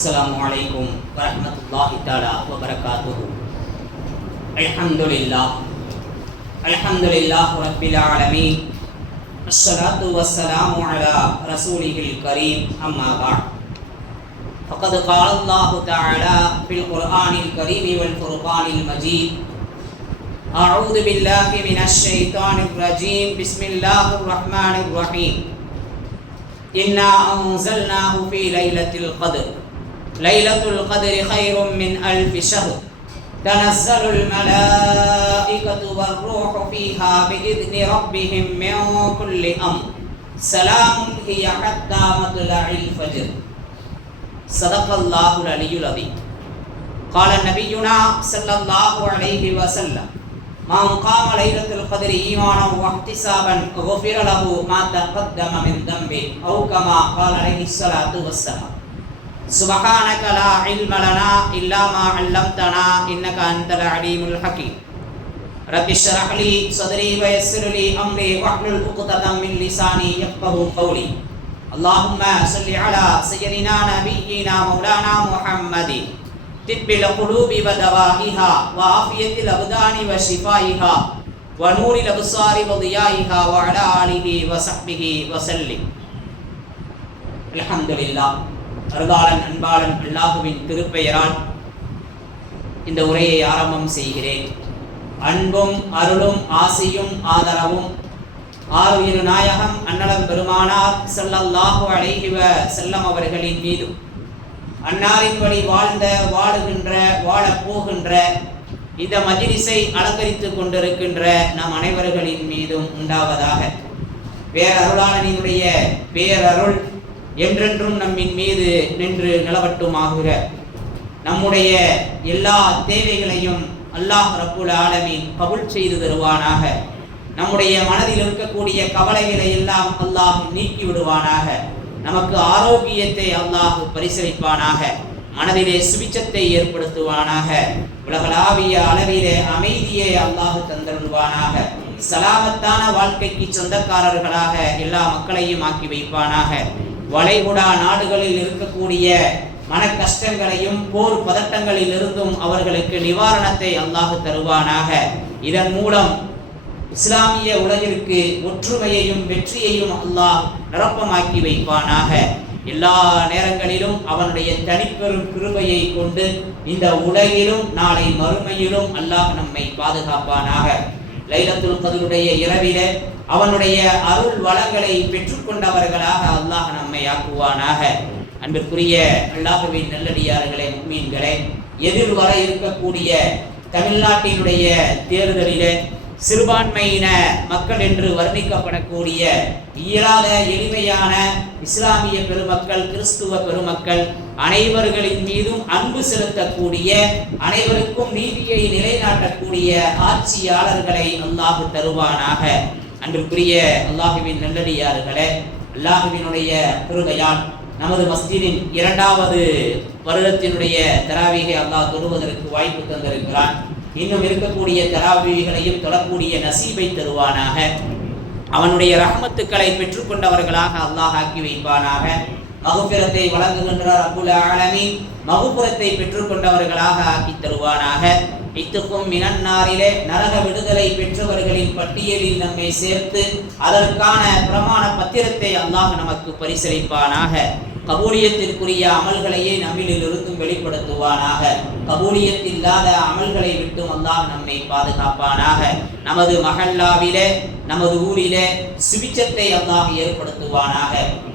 Assalamualaikum warahmatullahi taala wabarakatuh. Alhamdulillah rabbil alamin. Assalatu wassalamu ala rasulihil karim, amma ba'd. Faqad qala Allah ta'ala fil Qur'anil karim wal furqanil majid. A'udzu billahi minasy syaithanir rajim. Bismillahir rahim. Inna anzalnahu fi lailatul qadr. Lailatul Qadri khairum min alfi syahr. Tanazzalul malaikatu warruhu fiha biidzni rabbihim min kulli amr. Salamun hiya hatta matla'il fajr. Sadaqallahul aliyyul azim. Qala nabiyyuna sallallahu alaihi wasallam, man qama lailatul qadri imanan wa ihtisaban ghufira lahu ma taqaddama min dhanbi aw kama qala alaihi salatu wassalam. Subhanaka la ilma lana illa ma 'allamtana innaka antal alimul hakim. Rabbi shrah li sadri wa yassir li amri wahlul 'uqdatam min lisani yafqahu qawli. Allahumma salli ala sayyidina nabiyyina maulana Muhammadin tibbil qulubi wa dawaiha wa afiyatil abdani wa shifaiha wa nuril absari wa diyaiha wa ala alihi wa sahbihi wa sallim. Alhamdulillah. அருளாளன் அன்பாளன் அல்லாஹுவின் திருப்பெயரால் இந்த உரையை ஆரம்பம் செய்கிறேன். அன்பும் அருளும் ஆசியும் ஆதரவும் ஆருயிர் நாயகம் அன்னலம் பெருமானார் ஸல்லல்லாஹு அலைஹி வஸல்லம் அவர்களின் மீதும், அன்னாரின் வழி வாழ்ந்த வாழுகின்ற வாழப் போகின்ற இந்த மஜ்லிஸை அலங்கரித்துக் கொண்டிருக்கின்ற நம் அனைவர்களின் மீதும் உண்டாவதாக. பேரருளாளனினுடைய பேரருள் என்றென்றும் நம்மின் மீது நின்று நிலவட்டுமாகுக. நம்முடைய எல்லா தேவைகளையும் அல்லாஹ் ரப்புல் ஆலமீன் கபூல் செய்து தருவானாக. நம்முடைய மனதில் இருக்கக்கூடிய கவலைகளை எல்லாம் அல்லாஹ் நீக்கி விடுவானாக. நமக்கு ஆரோக்கியத்தை அல்லாஹ் பரிசளிப்பானாக. மனதிலே சுபிச்சத்தை ஏற்படுத்துவானாக. உலகளாவிய அளவிலே அமைதியை அல்லாஹ் தந்தருள்வானாக. சலாமத்தான வாழ்க்கைக்கு சொந்தக்காரர்களாக எல்லா மக்களையும் ஆக்கி வைப்பானாக. வளைகுடா நாடுகளில் இருக்கக்கூடிய மன கஷ்டங்களையும் போர் பதட்டங்களில் இருந்தும் அவர்களுக்கு நிவாரணத்தை அல்லாஹ் தருவானாக. இதன் மூலம் இஸ்லாமிய உலகிற்கு ஒற்றுமையையும் வெற்றியையும் அல்லாஹ் நிரப்பமாக்கி வைப்பானாக. எல்லா நேரங்களிலும் அவனுடைய தனிப்பெரும் கிருபையை கொண்டு இந்த உலகிலும் நாளை மறுமையிலும் அல்லாஹ் நம்மை பாதுகாப்பானாக. லைலத்துல் கத்ருடைய இரவிலே அவனுடைய அருள் வளங்களை பெற்றுக்கொண்டவர்களாக அல்லாஹ் நம்மை ஆக்குவானாக. அன்பிற்குரிய அல்லாஹ்வின் நல்லடியார்களே, முஃமின்களே, எதிர்வர இருக்கக்கூடிய தமிழ்நாட்டினுடைய தேர்தலிலே சிறுபான்மையின மக்கள் என்று வர்ணிக்கப்படக்கூடிய இயலாத எளிமையான இஸ்லாமிய பெருமக்கள், கிறிஸ்துவ பெருமக்கள் அனைவர்களின் மீதும் அன்பு செலுத்தக்கூடிய, அனைவருக்கும் நீதியை நிலைநாட்டக்கூடிய ஆட்சியாளர்களை அல்லாஹ் தருவானாக. அன்றுக்குரிய அல்லாஹுவின் நல்லடியார்களே, அல்லாஹுவினுடைய கிருபையால் நமது மஸ்ஜிதின் 2வது வருடத்தினுடைய தராவீகை அல்லாஹ் தொழுவதற்கு வாய்ப்பு தந்திருக்கிறான். இன்னும் இருக்கக்கூடிய தராவீகளையும் தொழக்கூடிய நசீபை தருவானாக. அவனுடைய ரஹ்மத்துக்களை பெற்றுக்கொண்டவர்களாக அல்லாஹ் ஆக்கி வைப்பானாக. மகுபிரத்தை வழங்குகின்ற ரப்புல் ஆலமீன் மகுபுரத்தை பெற்றுக்கொண்டவர்களாக ஆக்கி தருவானாக. இத்துக்கும் மினன்னாரிலே நரக விடுதலை பெற்றவர்களின் பட்டியலில் நம்மை சேர்த்து அதற்கான பிரமாண பத்திரத்தை அல்லாஹ் நமக்கு பரிசளிப்பானாக. கபூலியத்திற்குரிய அமல்களையே நம்மிலிருந்தும் வெளிப்படுத்துவானாக. கபூலியத்தில்லாத அமல்களை விட்டும் அல்லாஹ் நம்மை பாதுகாப்பானாக. நமது மஹல்லாவிலே, நமது ஊரிலே சுபிச்சத்தை அல்லாஹ் ஏற்படுத்துவானாக.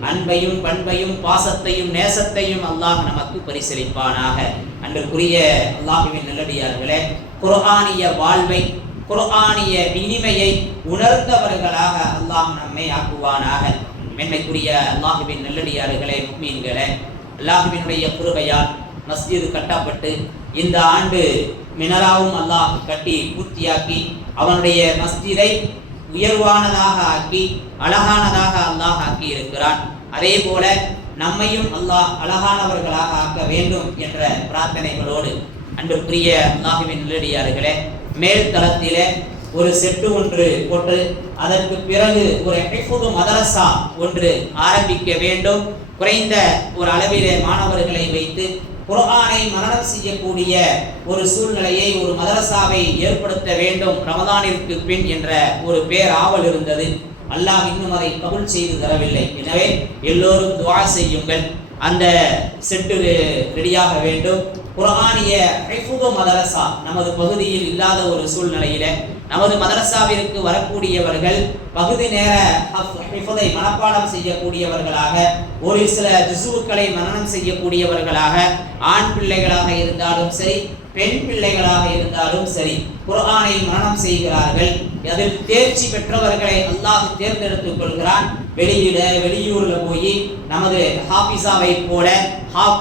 அன்பையும் பண்பையும் பாசத்தையும் நேசத்தையும் அல்லாஹ் நமக்கு பரிசளிப்பானாக. அன்றுக்குரிய அல்லாஹுவின் நல்லடியார்களே, குர்ஆனிய வாழ்வை, குர்ஆனிய இனிமையை உணர்ந்தவர்களாக அல்லாஹ் நம்மை ஆக்குவானாக. மென்மைக்குரிய அல்லாஹுவின் நல்லடியார்களே, முஃமின்களே, அல்லாஹுவினுடைய கிருபையால் மஸ்ஜிது கட்டப்பட்டு இந்த ஆண்டு மினராவும் அல்லாஹ் கட்டி பூர்த்தியாக்கி அவனுடைய மஸ்ஜிதை உயர்வானதாக ஆக்கி அழகானதாக அல்லாஹ் ஆக்கி இருக்கிறான். அதே போல நம்மையும் அல்லாஹ் அழகானவர்களாக ஆக்க வேண்டும் என்ற பிரார்த்தனைகளோடு அன்றுக்குரிய அல்லாஹுவின் நல்லடியார்களே, மேல் தளத்திலே ஒரு செட்டு ஒன்று போட்டு அதற்கு பிறகு ஒரு ஹிஃபுது மதரசா ஒன்று ஆரம்பிக்க வேண்டும். குறைந்த ஒரு அளவிலே மாணவர்களை வைத்து குர்ஆனை மனனம் செய்யக்கூடிய ஒரு சூழ்நிலையை, ஒரு மதரசாவை ஏற்படுத்த வேண்டும் ரமதானிற்கு பின் என்ற ஒரு பேராவல் இருந்தது. அல்லாஹ் இன்னும் அதை கபூல் செய்து தரவில்லை. எனவே எல்லோரும் துஆ செய்யுங்கள். அந்த செட்டு ரெடியாக வேண்டும். குர்ஆனிய ஹிஃபுது மதரசா நமது பகுதியில் இல்லாத ஒரு சூழ்நிலையில நமது மதரசாவிற்கு வரக்கூடியவர்கள் பகுதி நேர ஹிஃபுதை மனப்பாடம் செய்யக்கூடியவர்களாக, ஒரு சில ஜுஸுக்களை மனனம் செய்யக்கூடியவர்களாக, ஆண் பிள்ளைகளாக இருந்தாலும் சரி, பெண் பிள்ளைகளாக இருந்தாலும் சரி, குர்ஆனை மனனம் செய்கிறார்கள். அதில் தேர்ச்சி பெற்றவர்களை அல்லாஹ் தேர்ந்தெடுத்துக் கொள்கிறான். வெளியூர்ல போய் நமது ஹாஃபிஸாவை போல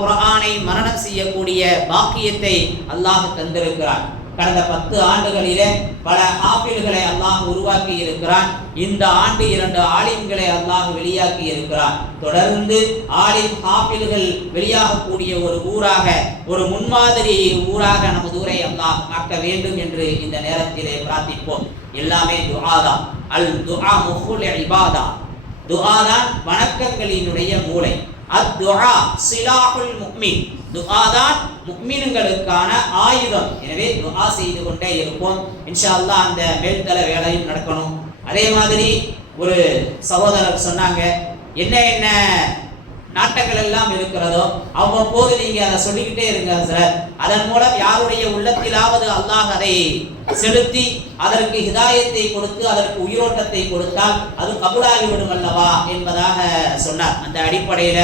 குர்ஆனை மனனம் செய்யக்கூடிய பாக்கியத்தை அல்லாஹ் தந்திருக்கிறான். கடந்த 10 ஆண்டுகளிலே பல ஹாஃபில்களை அல்லாஹ் உருவாக்கி இருக்கிறான். இந்த ஆண்டு 2 ஆலிம்களை அல்லாஹ் வெளியாக்கி இருக்கிறான். தொடர்ந்து ஆலிம் ஹாஃபில்கள் வெளியாகக்கூடிய ஒரு ஊராக, ஒரு முன்மாதிரி ஊராக நமது ஊரை அல்லாஹ் ஆக்க வேண்டும் என்று இந்த நேரத்திலே பிரார்த்திப்போம். எல்லாமே துஆதான். அல் துஆ முஃபுல் இபாதா. துஆதான் வணக்கங்களினுடைய மூளை. அத்துஆ சிலாஹுல் முஃமின். துஆதான் முஃமின்களுக்கான ஆயுதம். எனவே துஆ செய்து கொண்டே இருப்போம். இன்ஷா அல்லாஹ் அந்த மேல்தள வேலையும் நடக்கணும். அதே மாதிரி ஒரு சகோதரர் சொன்னாங்க, என்ன நாட்டங்கள் எல்லாம் இருக்கிறதோ அவ்வப்போது நீங்க அதை சொல்லிக்கிட்டே இருங்க சார். அதன் மூலம் யாருடைய உள்ளத்திலாவது அல்லாஹ் அதை செலுத்தி அதற்கு ஹிதாயத்தை கொடுத்து அதற்கு உயிரோட்டத்தை கொடுத்தால் அது கபூலாகிவிடும் அல்லவா என்பதாக சொன்னார். அந்த அடிப்படையில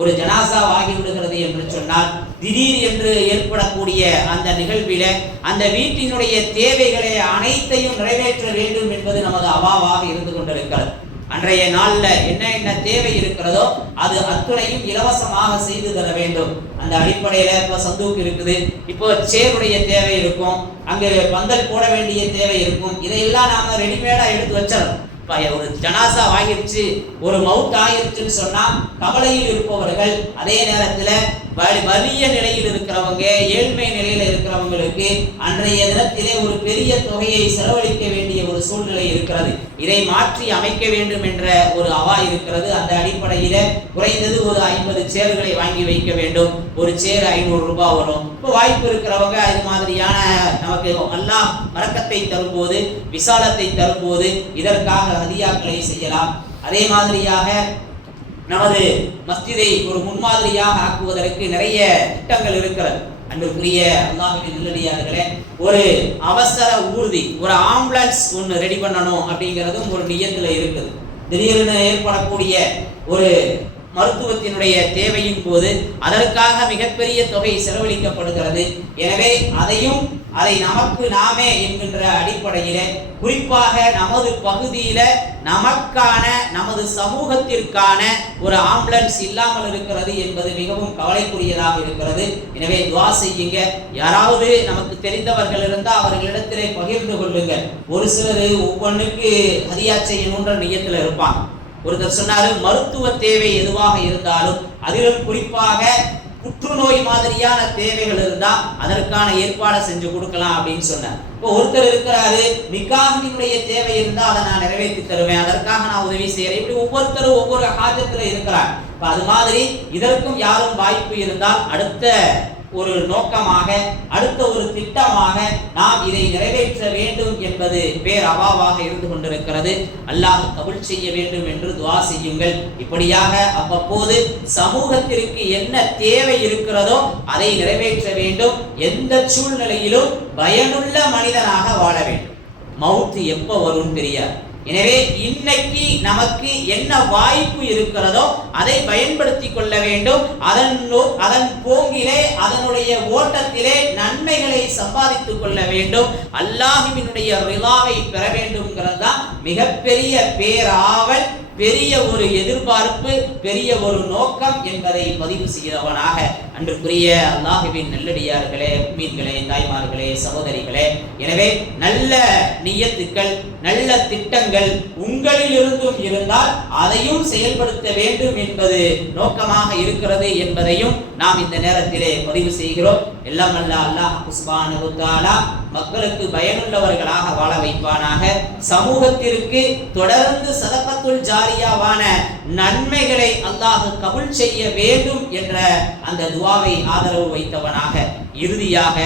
ஒரு ஜனாசா ஆகி விடுகிறது என்று சொன்னால் திடீர் என்று ஏற்படக்கூடிய அந்த நிகழ்வில அந்த வீட்டினுடைய தேவைகளை அனைத்தையும் நிறைவேற்ற வேண்டும் என்பது நமது அவாவாக இருந்து கொண்டிருக்கிறது. அன்றைய நாள்ல என்ன தேவை இருக்கிறதோ அது அத்துணையும் இலவசமாக செய்து தர வேண்டும். அந்த அடிப்படையில இப்ப சந்தூக்கு இருக்குது, இப்போ சேருடைய தேவை இருக்கும், அங்க பந்தல் போட வேண்டிய தேவை இருக்கும். இதையெல்லாம் நாம ரெடிமேடா எடுத்து வச்சிடணும். ஒரு ஜனாசா ஆகிருச்சு, ஒரு மவுத் ஆகிருச்சுன்னு சொன்னா கவலையில் இருப்பவர்கள், அதே நேரத்துல வலிய நிலையில் இருக்கிறவங்க, ஏழ்மை நிலையில இருக்கிறவங்களுக்கு அன்றைய தினத்திலே ஒரு பெரிய தொகையை செலவழிக்க வேண்டிய ஒரு சூழ்நிலை இருக்கிறது. இதை மாற்றி அமைக்க வேண்டும் என்ற ஒரு அவா இருக்கிறது. அந்த அடிப்படையில குறைந்தது ஒரு 50 சேர்களை வாங்கி வைக்க வேண்டும். ஒரு சேர் 500 ரூபாய் வரும். இப்போ வாய்ப்பு இருக்கிறவங்க இது மாதிரியான நமக்கு அல்லாஹ் மரக்கத்தை தரும்போது, விசாலத்தை தரும்போது இதற்காக ஹதியாக்களை செய்யலாம். அதே மாதிரியாக நமது மஸ்ஜிதை ஒரு முன்மாதிரியாக ஆக்குவதற்கு நிறைய திட்டங்கள் இருக்கிறது. அன்றுக்குரிய அல்லாஹ்வின் நல்லடியார்களே, ஒரு அவசர ஊர்தி, ஒரு ஆம்புலன்ஸ் ஒன்று ரெடி பண்ணணும் அப்படிங்கிறதும் ஒரு நியத்துல இருக்குது. திடீர்னு ஏற்படக்கூடிய ஒரு மருத்துவத்தினுடைய தேவையின் போது அதற்காக மிகப்பெரிய தொகை செலவழிக்கப்படுகிறது. எனவே அதை நமக்கு நாமே என்கின்ற அடிப்படையில குறிப்பாக நமது பகுதியில நமக்கான, நமது சமூகத்திற்கான ஒரு ஆம்புலன்ஸ் இல்லாமல் இருக்கிறது என்பது மிகவும் கவலைக்குரியதாக இருக்கிறது. எனவே துஆ செய்யுங்க. யாராவது நமக்கு தெரிந்தவர்கள் இருந்தால் அவர்களிடத்திலே பகிர்ந்து கொள்ளுங்கள். ஒரு சிலர் ஒவ்வொன்றுக்கு ஹதியா செய்யணுன்ற நியத்துல இருப்பாங்க. ஒருத்தர் சொன்னாரு, மருத்துவ தேவை எதுவாக இருந்தாலும் அதிலும் குறிப்பாக புற்றுநோய் மாதிரியான தேவைகள் இருந்தா அதற்கான ஏற்பாடை செஞ்சு கொடுக்கலாம் அப்படின்னு சொன்னார். இப்போ ஒருத்தர் இருக்கிறாரு, நிக்காஹினுடைய தேவை இருந்தா அதை நான் நிறைவேற்றி தருவேன், அதற்காக நான் உதவி செய்யறேன். இப்படி ஒவ்வொருத்தரும் ஒவ்வொரு ஹாஜத்துல இருக்கிறார். இப்போ அது மாதிரி இதற்கும் யாரும் வாய்ப்பு இருந்தால் அடுத்த ஒரு நோக்கமாக, அடுத்த ஒரு திட்டமாக நாம் இதை நிறைவேற்ற வேண்டும் என்பது பேரவாவாக இருந்து கொண்டிருக்கிறது. அல்லாஹ் கபூல் செய்ய வேண்டும் என்று துஆ செய்யுங்கள். இப்படியாக அவ்வப்போது சமூகத்திற்கு என்ன தேவை இருக்கிறதோ அதை நிறைவேற்ற வேண்டும். எந்த சூழ்நிலையிலும் பயனுள்ள மனிதனாக வாழ வேண்டும். மவுத் எப்போ வரும் தெரியாது. எனவே இன்னைக்கு நமக்கு என்ன வாய்ப்பு இருக்கிறதோ அதை பயன்படுத்தி கொள்ள வேண்டும். அதன் போங்கிலே, அதனுடைய ஓட்டத்திலே நன்மைகளை சம்பாதித்துக் கொள்ள வேண்டும். அல்லாஹ்வினுடைய ரிலாவை பெற வேண்டும்ங்கிறது தான் மிகப்பெரிய பேராவல், பெரிய ஒரு எதிர்பார்ப்பு, பெரிய ஒரு நோக்கம் என்பதை பதிவு செய்தவனாக அன்றுக்குரிய அல்லாஹ்வின் நல்லடியார்களே, முஃமின்களே, தாய்மார்களே, சகோதரிகளே, எனவே நல்ல நியத்துக்கள், நல்ல திட்டங்கள் உங்களிலிருந்தும் இருந்தால் அதையும் செயல்படுத்த வேண்டும் என்பது நோக்கமாக இருக்கிறது என்பதையும் நாம் இந்த நேரத்திலே பதிவு செய்கிறோம். எல்லாம் அல்ல அல்லாஹ் சுப்ஹானஹு வ தஆலா மக்களுக்கு பயனுள்ளவர்களாக வாழ வைப்பானாக. சமூகத்திற்கு தொடர்ந்து சதகத்துல் ஜாரியாவான நன்மைகளை அல்லாஹ் கபூல் செய்ய வேண்டும் என்ற அந்த துஆவை ஆதரவு வைத்தவனாக. இறுதியாக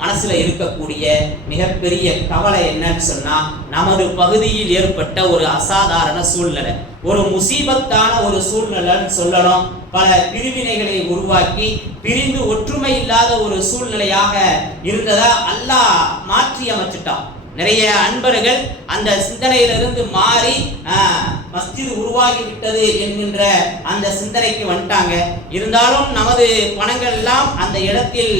மனசுல இருக்கக்கூடிய மிகப்பெரிய கவலை என்னன்னு சொன்னா, நமது பகுதியில் ஏற்பட்ட ஒரு அசாதாரண சூழ்நிலை, ஒரு முசீபத்தான ஒரு சூழ்நிலைன்னு சொல்லணும். பல பிரிவினைகளை உருவாக்கி பிரிந்து ஒற்றுமை இல்லாத ஒரு சூழ்நிலையாக இருந்ததா அல்லாஹ் மாற்றி அமைச்சிட்டான். நிறைய அன்பர்கள் அந்த சிந்தனையிலிருந்து மாறி மஸ்ஜித் உருவாகி விட்டது என்கின்ற அந்த சிந்தனைக்கு வந்துட்டாங்க. இருந்தாலும் நமது பணங்கள் எல்லாம் அந்த இடத்தில்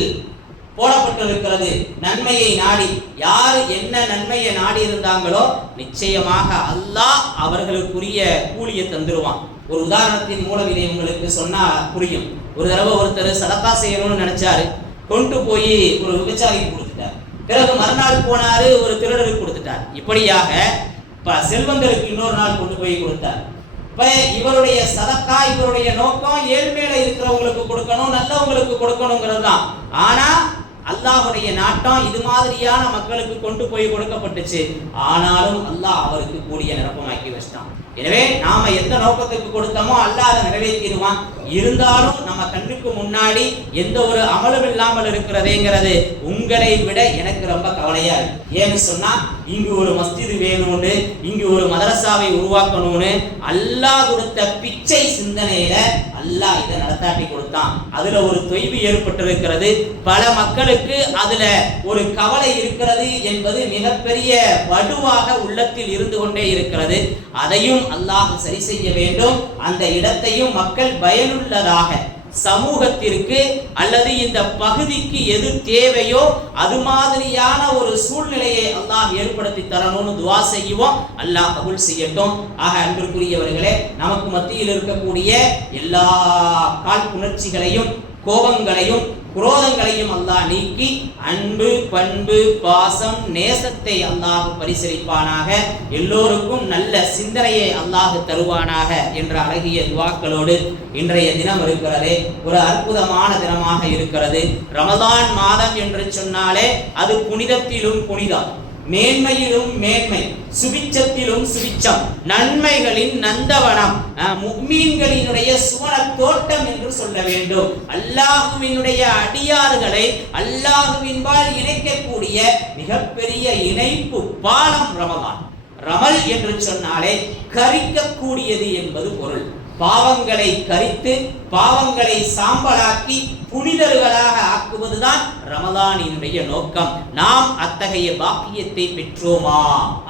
போடப்பட்டிருக்கிறது. நன்மையை நாடி யார் என்ன நன்மையை நாடி இருந்தாங்களோ நிச்சயமாக அல்லாஹ் அவர்களுக்குரிய கூலியை தந்துருவான். ஒரு உதாரணத்தின் மூலம் இதை உங்களுக்கு சொன்னா புரியும். ஒரு தடவை ஒருத்தர் சதக்கா செய்யணும்னு நினைச்சாரு, கொண்டு போய் ஒரு விபச்சாரிக்கு கொடுத்துட்டார். பிறகு மறுநாள் போனாரு, ஒரு திருடருக்கு கொடுத்துட்டார். இப்படியாக செல்வந்தருக்கு இன்னொரு நாள் கொண்டு போய் கொடுத்தார். இப்ப இவருடைய சதக்கா, இவருடைய நோக்கம் ஏழ்மையில இருக்கிறவங்களுக்கு கொடுக்கணும், நல்லவங்களுக்கு கொடுக்கணுங்கிறது தான். ஆனா அல்லாஹுடைய நாட்டம் இது மாதிரியான மக்களுக்கு கொண்டு போய் கொடுக்கப்பட்டுச்சு. ஆனாலும் அல்லாஹ் அவருக்கு கூடிய நிரப்பமாக்கி வச்சிட்டான். எனவே நாம எந்த நோக்கத்துக்கு கொடுத்தோமோ அல்லாஹ் அதை நிறைவேற்றிடுவான். இருந்தாலும் நம்ம கண்ணுக்கு முன்னாடி எந்த ஒரு அமலும் இல்லாமல் இருக்கிறதேங்கிறது உங்களை விட எனக்கு ரொம்ப கவலையா இருக்கு. ஏன்னு சொன்னா, இங்கு ஒரு மஸ்ஜிது வேணும்னு, இங்கு ஒரு மதரசாவை உருவாக்கணும்னு அல்லாஹ் கொடுத்த பிச்சை சிந்தனையில அல்லாஹ் இதை நடத்தாட்டி கொடுத்தான். அதுல ஒரு தொய்வு ஏற்பட்டிருக்கிறது. பல மக்களுக்கு அதுல ஒரு கவலை இருக்கிறது என்பது மிகப்பெரிய வடுவாக உள்ளத்தில் இருந்து கொண்டே இருக்கிறது. அதையும் அல்லாஹ் சரி செய்ய வேண்டும். அந்த இடத்தையும் மக்கள் பயனுள்ளதாக சமூகத்திற்கு அல்லது இந்த பகுதிக்கு எது தேவையோ அது மாதிரியான ஒரு சூழ்நிலையை அல்லாஹ் ஏற்படுத்தி தரணும்னு துஆ செய்வோம். அல்லாஹ் கபூல் செய்யட்டும். ஆக அன்பிற்குரியவர்களே, நமக்கு மத்தியில் இருக்கக்கூடிய எல்லா காழ்ப்புணர்ச்சிகளையும் கோபங்களையும் குரோதங்களையும் அல்லாஹ் நீக்கி அன்பு, பண்பு, பாசம், நேசத்தை அல்லாஹ் பரிசளிப்பானாக. எல்லோருக்கும் நல்ல சிந்தனையை அல்லாஹ் தருவானாக என்ற அழகிய துவாக்களோடு இன்றைய தினம் இருக்கிறதே ஒரு அற்புதமான தினமாக இருக்கிறது. ரமதான் மாதம் என்று சொன்னாலே அது புனிதத்திலும் புனிதம், மேன்மையிலும் மேன்மை, சுபிச்சத்திலும் சுபிச்சம், நன்மைகளின் நந்தவனம், முஃமின்களினுடைய சுவன தோட்டம் என்று சொல்ல வேண்டும். அல்லாஹுவினுடைய அடியார்களை அல்லாஹுவின்பால் இணைக்கக்கூடிய மிகப்பெரிய இணைப்பு பாலம் ரமதான். ரமல் என்று சொன்னாலே கரிக்கக்கூடியது என்பது பொருள். பாவங்களை கரித்து பாவங்களை சாம்பலாக்கி புனிதர்களாக ஆக்குவதுதான் ரமலானினுடைய நோக்கம். நாம் அத்தகைய பாக்கியத்தை பெற்றோமா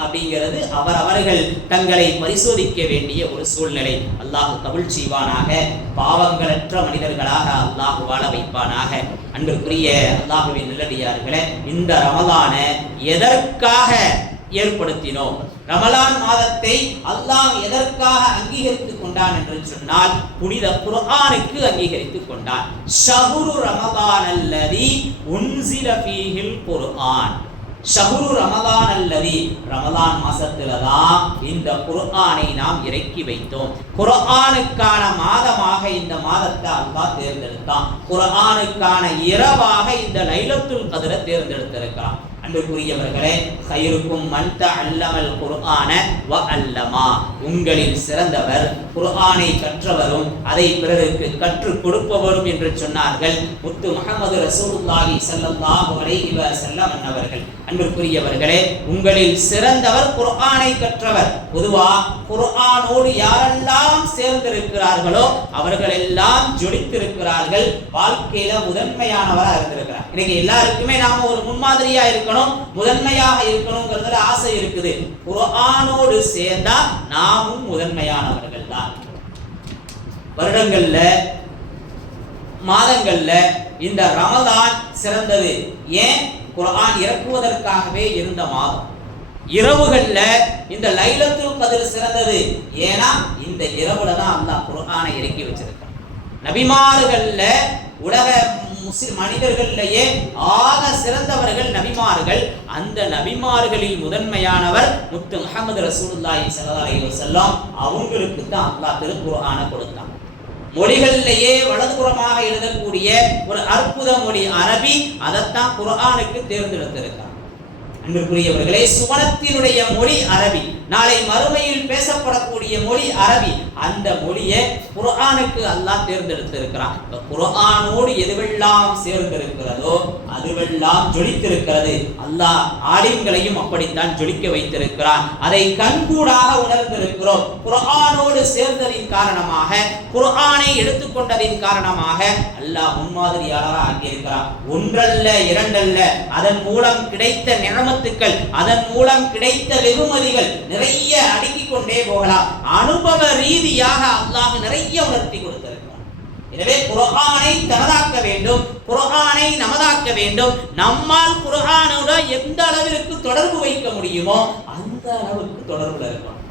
அப்படிங்கிறது அவரவர்கள் தங்களை பரிசோதிக்க வேண்டிய ஒரு சூழ்நிலை. அல்லாஹ் கபூல் செய்வானாக. பாவங்களற்ற மனிதர்களாக அல்லாஹ் வாழ வைப்பானாக. அன்பிற்குரிய அல்லாஹுவின் நல்லடியார்களே, இந்த ரமலான எதற்காக ஏற்படுத்தினோம்? ரமலான் மாதத்தை அல்லாஹ் எதற்காக அங்கீகரித்துக் கொண்டான் என்று சொன்னால், புனித குர்ஆனுக்கு அங்கீகரித்துக் கொண்டான். ஷஹ்ரு ரமலான் அல்லதி உன்சில ஃபீஹில் குர்ஆன். ஷஹ்ரு ரமலான் அல்லதி, ரமலான் மாசத்துல தான் இந்த குர்ஆனை நாம் இறக்கி வைத்தோம். குர்ஆனுக்கான மாதமாக இந்த மாதத்தை அல்லாஹ் தேர்ந்தெடுத்தான். குர்ஆனுக்கான இரவாக இந்த லைலத்துல் கத்ரை தேர்ந்தெடுத்திருக்கிறான். அன்புக்குரியவர்களே, கைருக்கும் மன் தஅல்லமல் குர்ஆன வ அல்லமா, உங்களில் சிறந்தவர் குர்ஆனை கற்றவரும் அதை பிறருக்கு கற்றுக் கொடுப்பவரும் என்று சொன்னார்கள் முத்து முஹம்மது ரசூலுல்லாஹி ஸல்லல்லாஹு அலைஹி வஸல்லம் அவர்கள். அன்புக்குரியவர்களே, உங்களில் சிறந்தவர் குர்ஆனை கற்றவர். பொதுவா குர்ஆனோடு யாரெல்லாம் சேர்ந்திருக்கிறார்களோ அவர்கள் எல்லாம் ஜொலித்திருக்கிறார்கள், வாழ்க்கையில முதன்மையானவராக இருந்திருக்கிறார். இன்னைக்கு எல்லாருக்குமே நாம ஒரு முன்மாதிரியா இருக்கணும், முதன்மையாக இருக்கணும்ங்கிறதுல ஆசை இருக்குது. குர்ஆனோடு சேர்ந்தா நாமும் முதன்மையானவர்கள் தான். வருடங்கள்ல மாதங்கள்ல இந்த ரமலான் சிறந்தது. ஏன்? குர்ஆன் இறக்குவதற்காகவே இருந்த மாதம். இரவுகள்ல இந்த லைலத்துல் கத்ர் சிறந்தது. ஏன்னா இந்த இரவுல தான் அல்லாஹ் குர்ஆனை இறக்கி வச்சிருக்கான். நபிமார்கள்ல உலக முஸ்லிம் மனிதர்கள்லயே ஆக சிறந்தவர்கள் நபிமார்கள். அந்த நபிமார்களில் முதன்மையானவர் முத்து முஹம்மது ரசூலுல்லாஹி ஸல்லல்லாஹு அலைஹி வஸல்லம். அவங்களுக்கு தான் அல்லாஹ் திருக்குர்ஆனை கொடுத்தான். மொழிகளிலேயே வலதுபுறமாக எழுதக்கூடிய ஒரு அற்புத மொழி அரபி. அதைத்தான் குர்ஆனுக்கு தேர்ந்தெடுத்திருக்கான். அன்புக்குரியவர்களே, சுவனத்தினுடைய மொழி அரபி, நாளை மறுமையில் பேசப்படக்கூடிய மொழி அரபி. அந்த மொழியை குர்ஆனுக்கு அல்லாஹ் தேர்ந்தெடுத்திருக்கிறான். குர்ஆனோடு எதுவெல்லாம் சேர்ந்திருக்கிறதோ அதுவெல்லாம் ஜொலித்திருக்கிறது. அல்லாஹ் ஆலிம்களையும் அப்படித்தான் ஜொலிக்க வைத்திருக்கிறான். அதை கண்கூடாக உணர்ந்திருக்கிறோம். குர்ஆனோடு சேர்ந்ததின் காரணமாக, குர்ஆனை எடுத்துக்கொண்டதின் காரணமாக அல்லாஹ் முன்மாதிரியாளராக ஆக்கியிருக்கிறான். ஒன்றல்ல இரண்டல்ல, அதன் மூலம் கிடைத்த நியமத்துக்கள், அதன் மூலம் கிடைத்த வெகுமதிகள் நிறைய அடுக்கிக் கொண்டே போகலாம். அனுபவ ரீதியாக அல்லாஹ் நிறைய உணர்த்தி கொடுத்திருக்கிறார். எனவே குர்ஆனை தனதாக்க வேண்டும், குர்ஆனை நமதாக்க வேண்டும். நம்மால் குர்ஆனோட எந்த அளவிற்கு தொடர்பு வைக்க முடியுமோ அந்த அளவுக்கு தொடர்புல இருக்கணும்.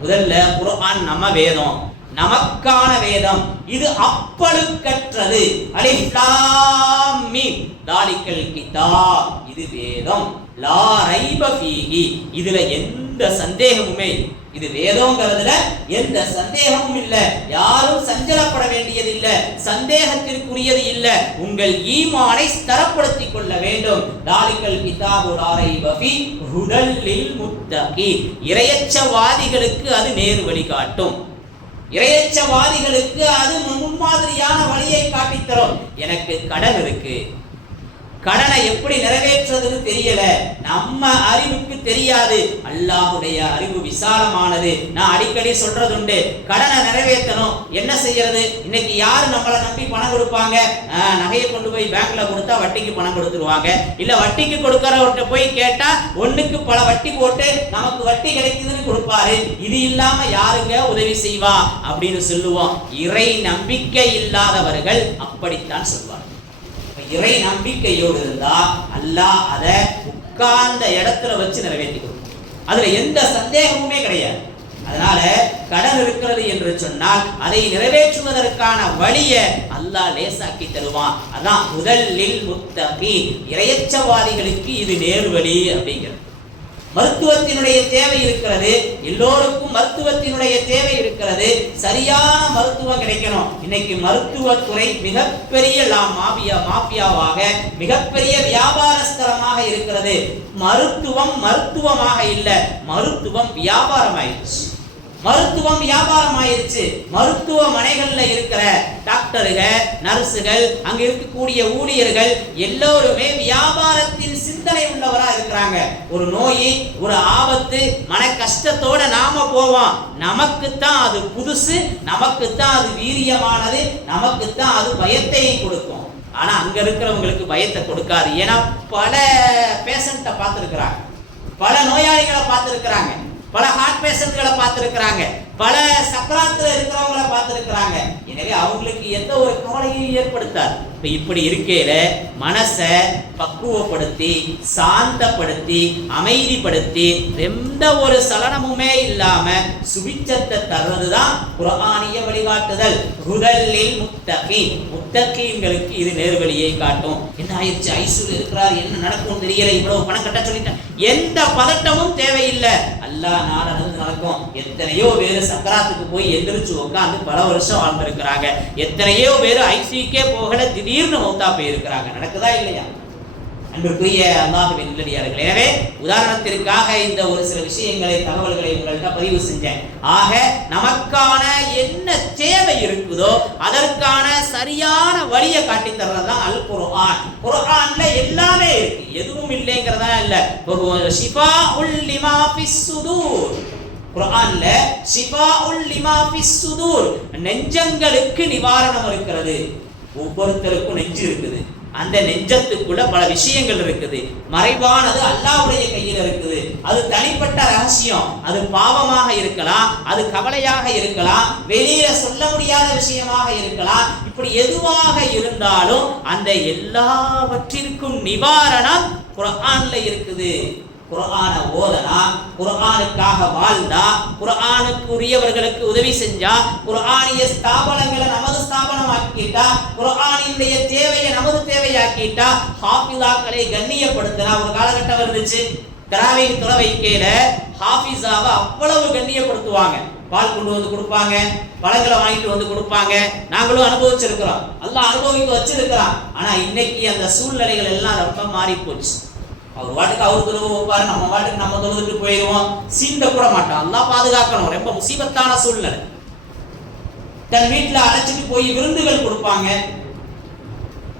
முதல்ல குர்ஆன் நம்ம வேதம், நமக்கான வேதம். இது அப்பழுக்கற்றது. அலிஃப் லாம் மீம் தாலிகல் கிதாப், இது வேதம். லா ரைப ஃபீஹி, இதுல எந்த சந்தேகமுமே, இது வேதம்ங்கிறதுல எந்த சந்தேகமும் இல்லை. யாரும் சஞ்சலப்பட வேண்டியது இல்லை, சந்தேகத்திற்குரியது இல்லை. உங்கள் ஈமானை ஸ்திரப்படுத்திக் கொள்ள வேண்டும். தாலிகல் கிதாபு லா ரைப ஃபீஹி ஹுதல் லில் முத்தகீன், இறையச்சவாதிகளுக்கு அது நேர் வழி காட்டும். இறையச்சவாதிகளுக்கு அது முன்மாதிரியான வழியை காட்டித்தரும். எனக்கு கடன் இருக்கு, கடனை எப்படி நிறைவேற்றுறதுன்னு தெரியல, நம்ம அறிவுக்கு தெரியாது, அல்லாஹ்வுடைய அறிவு விசாலமானது. நான் அடிக்கடி சொல்றதுண்டு, கடனை நிறைவேற்றணும், என்ன செய்யறது? இன்னைக்கு யாரு நம்மளை நம்பி பணம் கொடுப்பாங்க? நகையை கொண்டு போய் பேங்க்ல கொடுத்தா வட்டிக்கு பணம் கொடுத்துருவாங்க. இல்ல வட்டிக்கு கொடுக்கறவர்கிட்ட போய் கேட்டா ஒண்ணுக்கு பல வட்டி போட்டு நமக்கு வட்டி கிடைக்குதுன்னு கொடுப்பாரு. இது இல்லாம யாருங்க உதவி செய்வா அப்படின்னு சொல்லுவோம். இறை நம்பிக்கை இல்லாதவர்கள் அப்படித்தான் சொல்வார். இறை நம்பிக்கையோடு இருந்தா அல்லாஹ் அதை உட்கார்ந்த இடத்துல வச்சு நிறைவேற்றி கொடுக்கும். அதுல எந்த சந்தேகமுமே கிடையாது. அதனால கடன் இருக்கிறது என்று சொன்னால் அதை நிறைவேற்றுவதற்கான வழியை அல்லாஹ் லேசாக்கி தருவான். அதான் முதலில் முத்தகீன், இறையச்சவாதிகளுக்கு இது நேர்வழி அப்படிங்கிறது. மருத்துவத்தினுடைய தேவை இருக்கிறது, எல்லோருக்கும் மருத்துவத்தினுடைய தேவை இருக்கிறது. சரியான மருத்துவம் கிடைக்கணும். இன்னைக்கு மருத்துவத்துறை மிகப்பெரிய மாஃபியாவாக, மிகப்பெரிய வியாபார ஸ்தலமாக இருக்கிறது. மருத்துவம் மருத்துவமாக இல்லை, மருத்துவம் வியாபாரம் ஆயிடுச்சு. மருத்துவம் வியாபாரம் ஆயிருச்சு. மருத்துவமனைகள்ல இருக்கிற டாக்டர்கள், நர்சுகள், அங்க இருக்கக்கூடிய ஊழியர்கள் எல்லோருமே வியாபாரத்தின் சிந்தனை உள்ளவரா இருக்கிறாங்க. ஒரு நோய், ஒரு ஆபத்து, மன கஷ்டத்தோட நாம போவோம். நமக்குத்தான் அது புதுசு, நமக்குத்தான் அது வீரியமானது, நமக்குத்தான் அது பயத்தை கொடுக்கும். ஆனா அங்க இருக்கிறவங்களுக்கு பயத்தை கொடுக்காது. ஏன்னா பல பேஷண்ட்டை பார்த்துருக்கிறாங்க, பல நோயாளிகளை பார்த்துருக்கிறாங்க, பல ஹார்ட் பேஷண்ட்களை பார்த்துருக்கிறாங்க, பல சக்கராத்துல இருக்கிறவங்களை பார்த்துருக்கிறாங்க. எனவே அவங்களுக்கு எந்த ஒரு கவலையும் ஏற்படுத்தாது. இப்ப இப்படி இருக்கையில மனசை பக்குவப்படுத்தி, சாந்தப்படுத்தி, அமைதிப்படுத்தி, எந்த ஒரு சலனமுமே இல்லாம சுபிச்சத்தை தர்றதுதான் குர்ஆனிய வழிகாட்டுதல். ஹுதல்லில் முத்தகீன், முத்தகீன்களுக்கு இது நேர்வழியை காட்டும். என்ன ஆயிடுச்சு, ஐசூர் இருக்கிறார், என்ன நடக்கும் தெரியல, இவ்வளவு பணம் கட்ட சொல்லிட்டேன், எந்த பதட்டமும் தேவையில்லை. அல்லாஹ் நாடனது நடக்கும். எத்தனையோ பேர் சக்கராத்துக்கு போய் எந்திரிச்சு உட்காந்து பல வருஷம் வாழ்ந்திருக்கிறாங்க. எத்தனையோ பேர் ஐசியூக்கே போகல, திடீர்னு மௌத்தா போயிருக்கிறாங்க. நடக்குதா இல்லையா? அன்புக்குரிய அல்லாஹ்வின் நல்லடியார்களே, எனவே உதாரணத்திற்காக இந்த ஒரு சில விஷயங்களை, தகவல்களை உங்கள்கிட்ட பதிவு செஞ்சேன். ஆக நமக்கான என்ன தேவை இருக்குதோ அதற்கான சரியான வழியை காட்டி தர்றதுதான் அல் குர்ஆன். குர்ஆன்ல எல்லாமே இருக்கு, எதுவும் இல்லைங்கிறதா இல்ல. ஷிஃபாஉல் லிமா ஃபிஸ் சுதூர், குர்ஆன்ல ஷிஃபாஉல் லிமா ஃபிஸ் சுதூர், நெஞ்சங்களுக்கு நிவாரணம் இருக்கிறது. ஒவ்வொருத்தருக்கும் நெஞ்சு இருக்குது, அந்த நெஞ்சத்துக்குள்ள பல விஷயங்கள் இருக்குது. மறைவானது அல்லாஹ்வுடைய கையில் இருக்குது. அது தனிப்பட்ட ரகசியம். அது பாவமாக இருக்கலாம், அது கவலையாக இருக்கலாம், வெளியில சொல்ல முடியாத விஷயமாக இருக்கலாம். இப்படி எதுவாக இருந்தாலும் அந்த எல்லாவற்றிற்கும் நிவாரணம் குர்ஆன்ல இருக்குது. குர்ஆனை ஓதனா, குர்ஆனுக்காக வாழ்ந்தா, குர்ஆனுக்கு உரியவர்களுக்கு உதவி செஞ்சா, குர்ஆனிய ஸ்தாபனங்களை நமது ஸ்தாபனமாக்கிட்டா, குர்ஆனினுடைய தேவையை நமது தேவையாக்கிட்டா, ஹாஃபிஸாக்களை கண்ணியப்படுத்தினா. ஒரு காலகட்டம் இருந்துச்சு, தராவீஹ் தொழ வைக்கையில ஹாஃபிஸாவை அவ்வளவு கண்ணியப்படுத்துவாங்க. பால் கொண்டு வந்து கொடுப்பாங்க, பழங்களை வாங்கிட்டு வந்து கொடுப்பாங்க. நாங்களும் அனுபவிச்சிருக்கிறோம், அல்லாஹ் அனுபவிக்க வச்சிருக்கிறான். ஆனா இன்னைக்கு அந்த சூழ்நிலைகள் எல்லாம் ரொம்ப மாறி போச்சு. அவர் வாட்டுக்கு அவர் தொழுவு வைப்பாரு, நம்ம வாட்டுக்கு நம்ம தொழுதுட்டு போயிடுவோம். சீண்ட கூட மாட்டோம். அல்லாஹ் பாதுகாக்கணும். ரொம்ப முசீபத்தான சூழ்நிலை. தன் வீட்டில் அழைச்சிட்டு போய் விருந்துகள் கொடுப்பாங்க.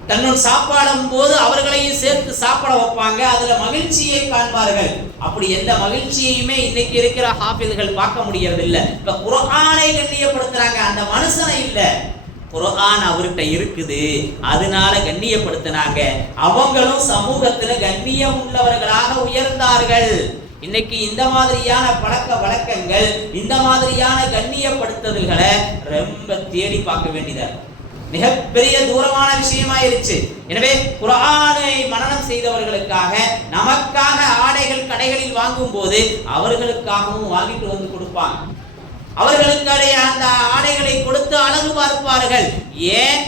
தன்னோட சாப்பாடும் போது அவர்களையும் சேர்த்து சாப்பிட வைப்பாங்க. அதுல மகிழ்ச்சியை காண்பார்கள். அப்படி எந்த மகிழ்ச்சியுமே இன்னைக்கு இருக்கிற ஹாஃபில்கள் பார்க்க முடியறது இல்ல. இப்ப குர்ஆனை கண்ணியப்படுத்துறாங்க, அந்த மனுஷனை இல்ல. குர்ஆன் அவர்கிட்ட இருக்குது, அதனால கண்ணியப்படுத்தினாங்க. அவங்களும் சமூகத்துல கண்ணியம் உள்ளவர்களாக உயர்ந்தார்கள். இன்னைக்கு இந்த மாதிரியான பழக்க வழக்கங்கள், இந்த மாதிரியான கண்ணியப்படுத்துதல்களை ரொம்ப தேடி பார்க்க வேண்டியதா, மிகப்பெரிய தூரமான விஷயமாயிருச்சு. எனவே குர்ஆனை மனனம் செய்தவர்களுக்காக, நமக்காக ஆடைகள் கடைகளில் வாங்கும் போது அவர்களுக்காகவும் வாங்கிட்டு வந்து கொடுப்பாங்க. அவர்களுக்கு அந்த ஆடைகளை கொடுத்து அழகு பார்ப்பார்கள். ஏன்?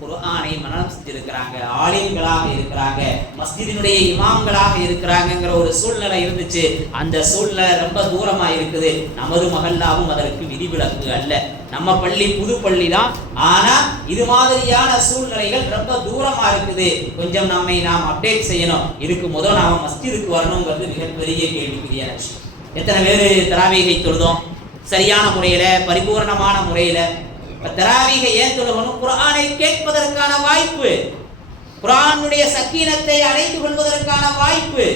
குர்ஆனை மனனம் செஞ்சிருக்கிறாங்க, ஆலிம்களாக இருக்கிறாங்க, மஸ்ஜிதினுடைய இமாம்களாக இருக்கிறாங்கங்கிற ஒரு சூழ்நிலை இருந்துச்சு. அந்த சூழ்நிலை ரொம்ப தூரமா இருக்குது. நமது மஹல்லாவும் அதற்கு விதிவிலக்கு அல்ல. நம்ம பள்ளி புது பள்ளி தான், ஆனா இது மாதிரியான சூழ்நிலைகள் ரொம்ப தூரமா இருக்குது. கொஞ்சம் நாம் அப்டேட் செய்யணும். இதுக்கு முதல் நாம மஸ்ஜிதுக்கு வரணுங்கிறது மிகப்பெரிய கேள்விக்குரிய விஷயம். எத்தனை பேர் தராவீகை தொழுதோம் சரியான முறையில, பரிபூர்ணமான முறையில? தராவீகை ஏன் தொழுகணும்? குர்ஆனை கேட்பதற்கான வாய்ப்பு, குர்ஆனுடைய சக்கீனத்தை அடைந்து கொள்வதற்கான வாய்ப்பு.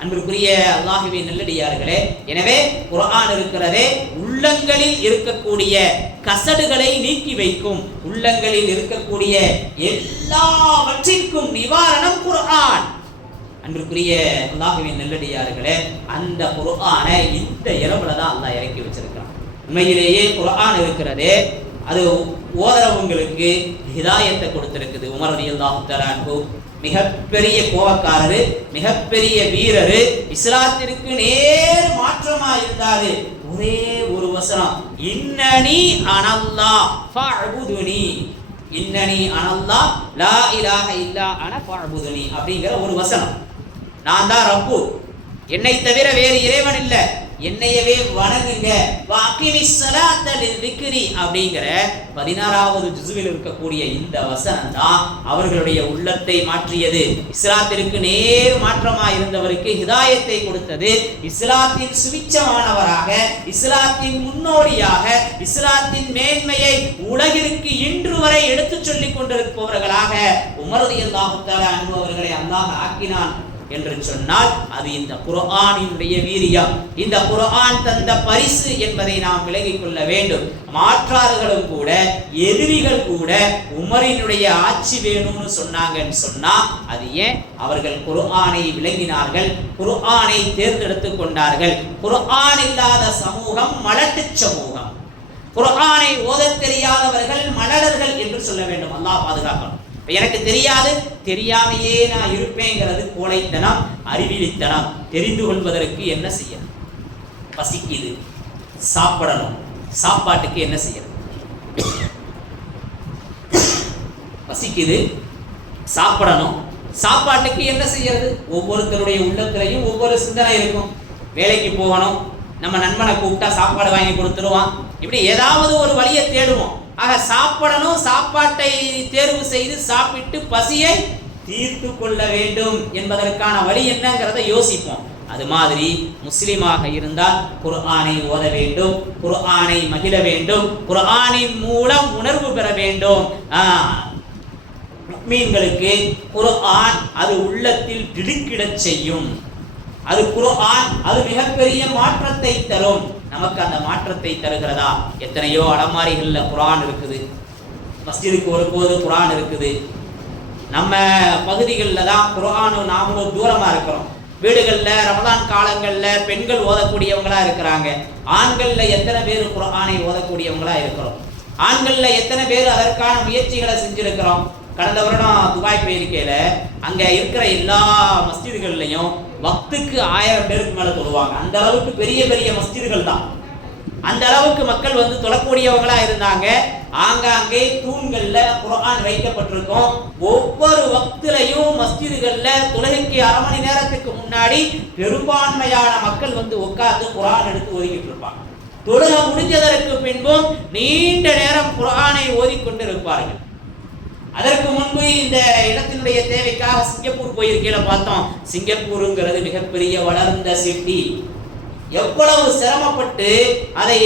அன்பிற்குரிய அல்லாஹ்வின் நல்லடியார்களே, எனவே குர்ஆன் இருக்கிறதே உள்ளங்களில் இருக்கக்கூடிய கசடுகளை நீக்கி வைக்கும். உள்ளங்களில் இருக்கக்கூடிய எல்லாவற்றிற்கும் நிவாரணம் குர்ஆன். அன்பிற்குரிய அல்லாஹ்வின் நல்லடியார்களே, அந்த குர்ஆனை இந்த இரவுல தான் அல்லாஹ் இறக்கி வச்சிருக்கிறான். உண்மையிலேயே குர்ஆன் இருக்கிறதே அது ஓதரவங்களுக்கு ஹிதாயத்தை கொடுத்திருக்குது. உமர் ரலியல்லாஹு தஆலா அன்ஹு மிகப்பெரிய கோபக்காரரு, மிகப்பெரிய வீரரு, இஸ்லாத்திற்கு நேர் மாற்றமா இருந்தாரு. ஒரே ஒரு வசனம், இன்னனி அனல்லாஹ் ஃபஅபுதுனி, இன்னனி அனல்லாஹ் லா இலாஹ இல்லா அன ஃபஅபுதுனி அப்படிங்கிற ஒரு வசனம். நான் தான் ரப்பு, என்னை தவிர வேறு இறைவன் இல்லை, என்னையவே வணங்குங்க. அப்படிங்கிற 16வது ஜுசுவில் இருக்கக்கூடிய இந்த வசனம் தான் அவர்களுடைய உள்ளத்தை மாற்றியது. இஸ்லாத்திற்கு நேர் மாற்றமா இருந்தவருக்கு ஹிதாயத்தை கொடுத்தது. இஸ்லாத்தின் சுவிச்சமானவராக, இஸ்லாத்தின் முன்னோடியாக, இஸ்லாத்தின் மேன்மையை உலகிற்கு இன்று வரை எடுத்துச் சொல்லிக் கொண்டிருப்பவர்களாக உமர் ரலியல்லாஹு தஆலா அன்ஹு அவர்களை அல்லாஹ் ஆக்கினான் என்று சொன்னால் அது இந்த குர்ஆனினுடைய வீரியம், இந்த குர்ஆன் தந்த பரிசு என்பதை நாம் விளங்கிக் கொள்ள வேண்டும். மாற்றார்களும் கூட, எதிரிகள் கூட உமரினுடைய ஆட்சி வேணும்னு சொன்னாங்கன்னு சொன்னா அது ஏன்? அவர்கள் குர்ஆனை விளங்கினார்கள், குர்ஆனை தேர்ந்தெடுத்து கொண்டார்கள். குர்ஆன் இல்லாத சமூகம் மலட்டு சமூகம். குர்ஆனை ஓதத் தெரியாதவர்கள் மலடர்கள் என்று சொல்ல வேண்டும். அல்லாஹ் பாதுகாக்கணும். எனக்கு தெரியாது, தெரியாமையே நான் இருப்பேங்கிறது கோழைத்தனம், அறிவிலித்தனம். தெரிந்து கொள்வதற்கு என்ன செய்யணும்? பசிக்குது, சாப்பிடணும். சாப்பாட்டுக்கு என்ன செய்யணும்? பசிக்குது, சாப்பிடணும். சாப்பாட்டுக்கு என்ன செய்யறது? ஒவ்வொருத்தருடைய உள்ளத்திலையும் ஒவ்வொரு சிந்தனை இருக்கும். வேலைக்கு போகணும், நம்ம நண்பனை கூப்பிட்டா சாப்பாடு வாங்கி கொடுத்துருவான். இப்படி ஏதாவது ஒரு வழியை தேடுவோம். ஆக சாப்பிடணும், சாப்பாட்டை தேர்வு செய்து சாப்பிட்டு பசியை தீர்த்து கொள்ள வேண்டும் என்பதற்கான வழி என்னங்கிறத யோசிப்போம். அது மாதிரி முஸ்லிமாக இருந்தால் குர்ஆனை ஓத வேண்டும், குர்ஆனை மகிழ வேண்டும், குர்ஆனின் மூலம் உணர்வு பெற வேண்டும். முஃமின்களுக்கு குர்ஆன் அது உள்ளத்தில் திடுக்கிடச் செய்யும். அது குர்ஆன் அது மிகப்பெரிய மாற்றத்தை தரும். நமக்கு அந்த மாற்றத்தை தருகிறதா? எத்தனையோ அலமாரிகள்ல குர்ஆன் இருக்குது, மஸ்ஜிதுக்கு வரும்போது குர்ஆன் இருக்குது. நம்ம பகுதிகளில் தான் குர்ஆனும் நாமளும் தூரமா இருக்கிறோம். வீடுகளில் ரமலான் காலங்களில் பெண்கள் ஓதக்கூடியவங்களா இருக்கிறாங்க. ஆண்களில் எத்தனை பேர் குர்ஆனை ஓதக்கூடியவங்களா இருக்கிறோம்? ஆண்களில் எத்தனை பேர் அதற்கான முயற்சிகளை செஞ்சிருக்கிறோம்? கடந்த வருடம் துபாய் போயிருக்கையில அங்க இருக்கிற எல்லா மஸ்ஜிதுகள்லையும் வக்துக்கு 1000 பேருக்கு மேல தொழுவாங்க. அந்த அளவுக்கு பெரிய பெரிய மஸ்ஜிதுகள் தான். அந்த அளவுக்கு மக்கள் வந்து தொழக்கூடியவங்களா இருந்தாங்க. ஆங்காங்கே தூண்கள்ல குர்ஆன் வைக்கப்பட்டிருக்கும். ஒவ்வொரு வக்திலையும் மஸ்ஜிதுகள்ல தொழுகைக்கு அரை மணி நேரத்துக்கு முன்னாடி பெரும்பான்மையான மக்கள் வந்து உட்கார்ந்து குர்ஆன் எடுத்து ஓதிக்கிட்டு இருப்பாங்க. தொழுகை முடிஞ்சதற்கு பின்பும் நீண்ட நேரம் குர்ஆனை ஓதிக்கொண்டு இருப்பார்கள். அதற்கு முன்பு இந்த இடத்தினுடைய தேவைக்காக சிங்கப்பூர் போயிருக்கையில பார்த்தோம். சிங்கப்பூருங்கிறது மிகப்பெரிய வளர்ந்த சிட்டி. எவ்வளவு சிரமப்பட்டு அதை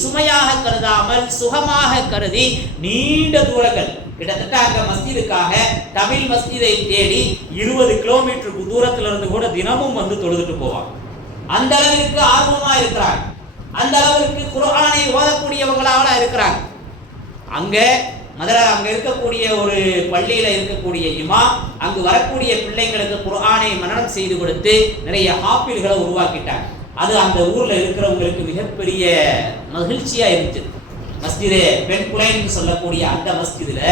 சுமையாக கருதாமல் சுகமாக கருதி நீண்ட தூரங்கள், கிட்டத்தட்ட அங்க மஸ்ஜிதுக்காக தமிழ் மஸ்ஜிதை தேடி 20 கிலோமீட்டருக்கு தூரத்துல இருந்து கூட தினமும் வந்து தொழுதுட்டு போவாங்க. அந்த அளவிற்கு ஆர்வமா இருக்கிறாங்க, அந்த அளவிற்கு குர்ஆனை ஓதக்கூடியவங்களாக இருக்கிறாங்க. அங்க இருக்கக்கூடிய ஒரு பள்ளியில இருக்கக்கூடிய இமாம் அங்கு வரக்கூடிய பிள்ளைங்களுக்கு குர்ஆனை மனனம் செய்து கொடுத்து நிறைய ஹாஃபில்களை உருவாக்கிட்டாங்க. அது அந்த ஊர்ல இருக்கிறவங்களுக்கு மிகப்பெரிய மகிழ்ச்சியா இருந்துச்சு. மஸ்ஜிது பெண் குலைன்னு சொல்லக்கூடிய அந்த மஸ்ஜிதுல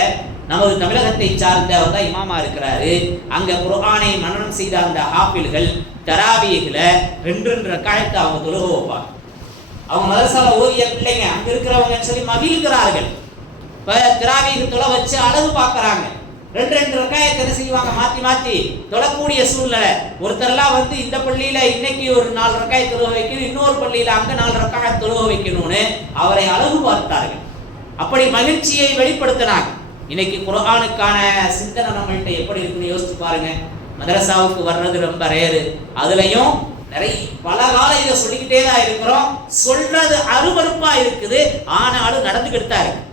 நமது தமிழகத்தை சார்ந்தவர் தான் இமாமா இருக்கிறாரு. அங்க குர்ஆனை மனனம் செய்த அந்த ஹாஃபில்கள் தராவீஹ்ல 2 ரக்காயத்தை அவங்க தொழுக வைப்பாங்க. அவங்க மதரசால ஓதிய பிள்ளைங்க அங்க இருக்கிறவங்க சொல்லி மகிழ்கிறார்கள். இப்ப தராவீஹ் தொலை வச்சு அழகு பார்க்கறாங்க. 2 ரக்காயத்தை என்ன செய்வாங்க, மாற்றி மாற்றி தொழக்கூடிய சூழ்நிலை. ஒருத்தரெல்லாம் வந்து இந்த பள்ளியில இன்னைக்கு ஒரு 4 ரக்காயத் தொழுக வைக்கணும், இன்னொரு பள்ளியில அங்க 4 ரக்காயத் தொழுக வைக்கணும்னு அவரை அழகு பார்த்தார்கள். அப்படி மகிழ்ச்சியை வெளிப்படுத்தினாங்க. இன்னைக்கு குர்ஆனுக்கான சிந்தனை நம்மள்கிட்ட எப்படி இருக்குன்னு யோசிச்சு பாருங்க. மதரசாவுக்கு வர்றது ரொம்ப ரேரு. அதுலயும் நிறைய பல காலம் இதை சொல்லிக்கிட்டே தான் இருக்கிறோம். சொல்றது அருவருப்பா இருக்குது, ஆனாலும் நடந்துக்கிட்டு தான் இருக்கு.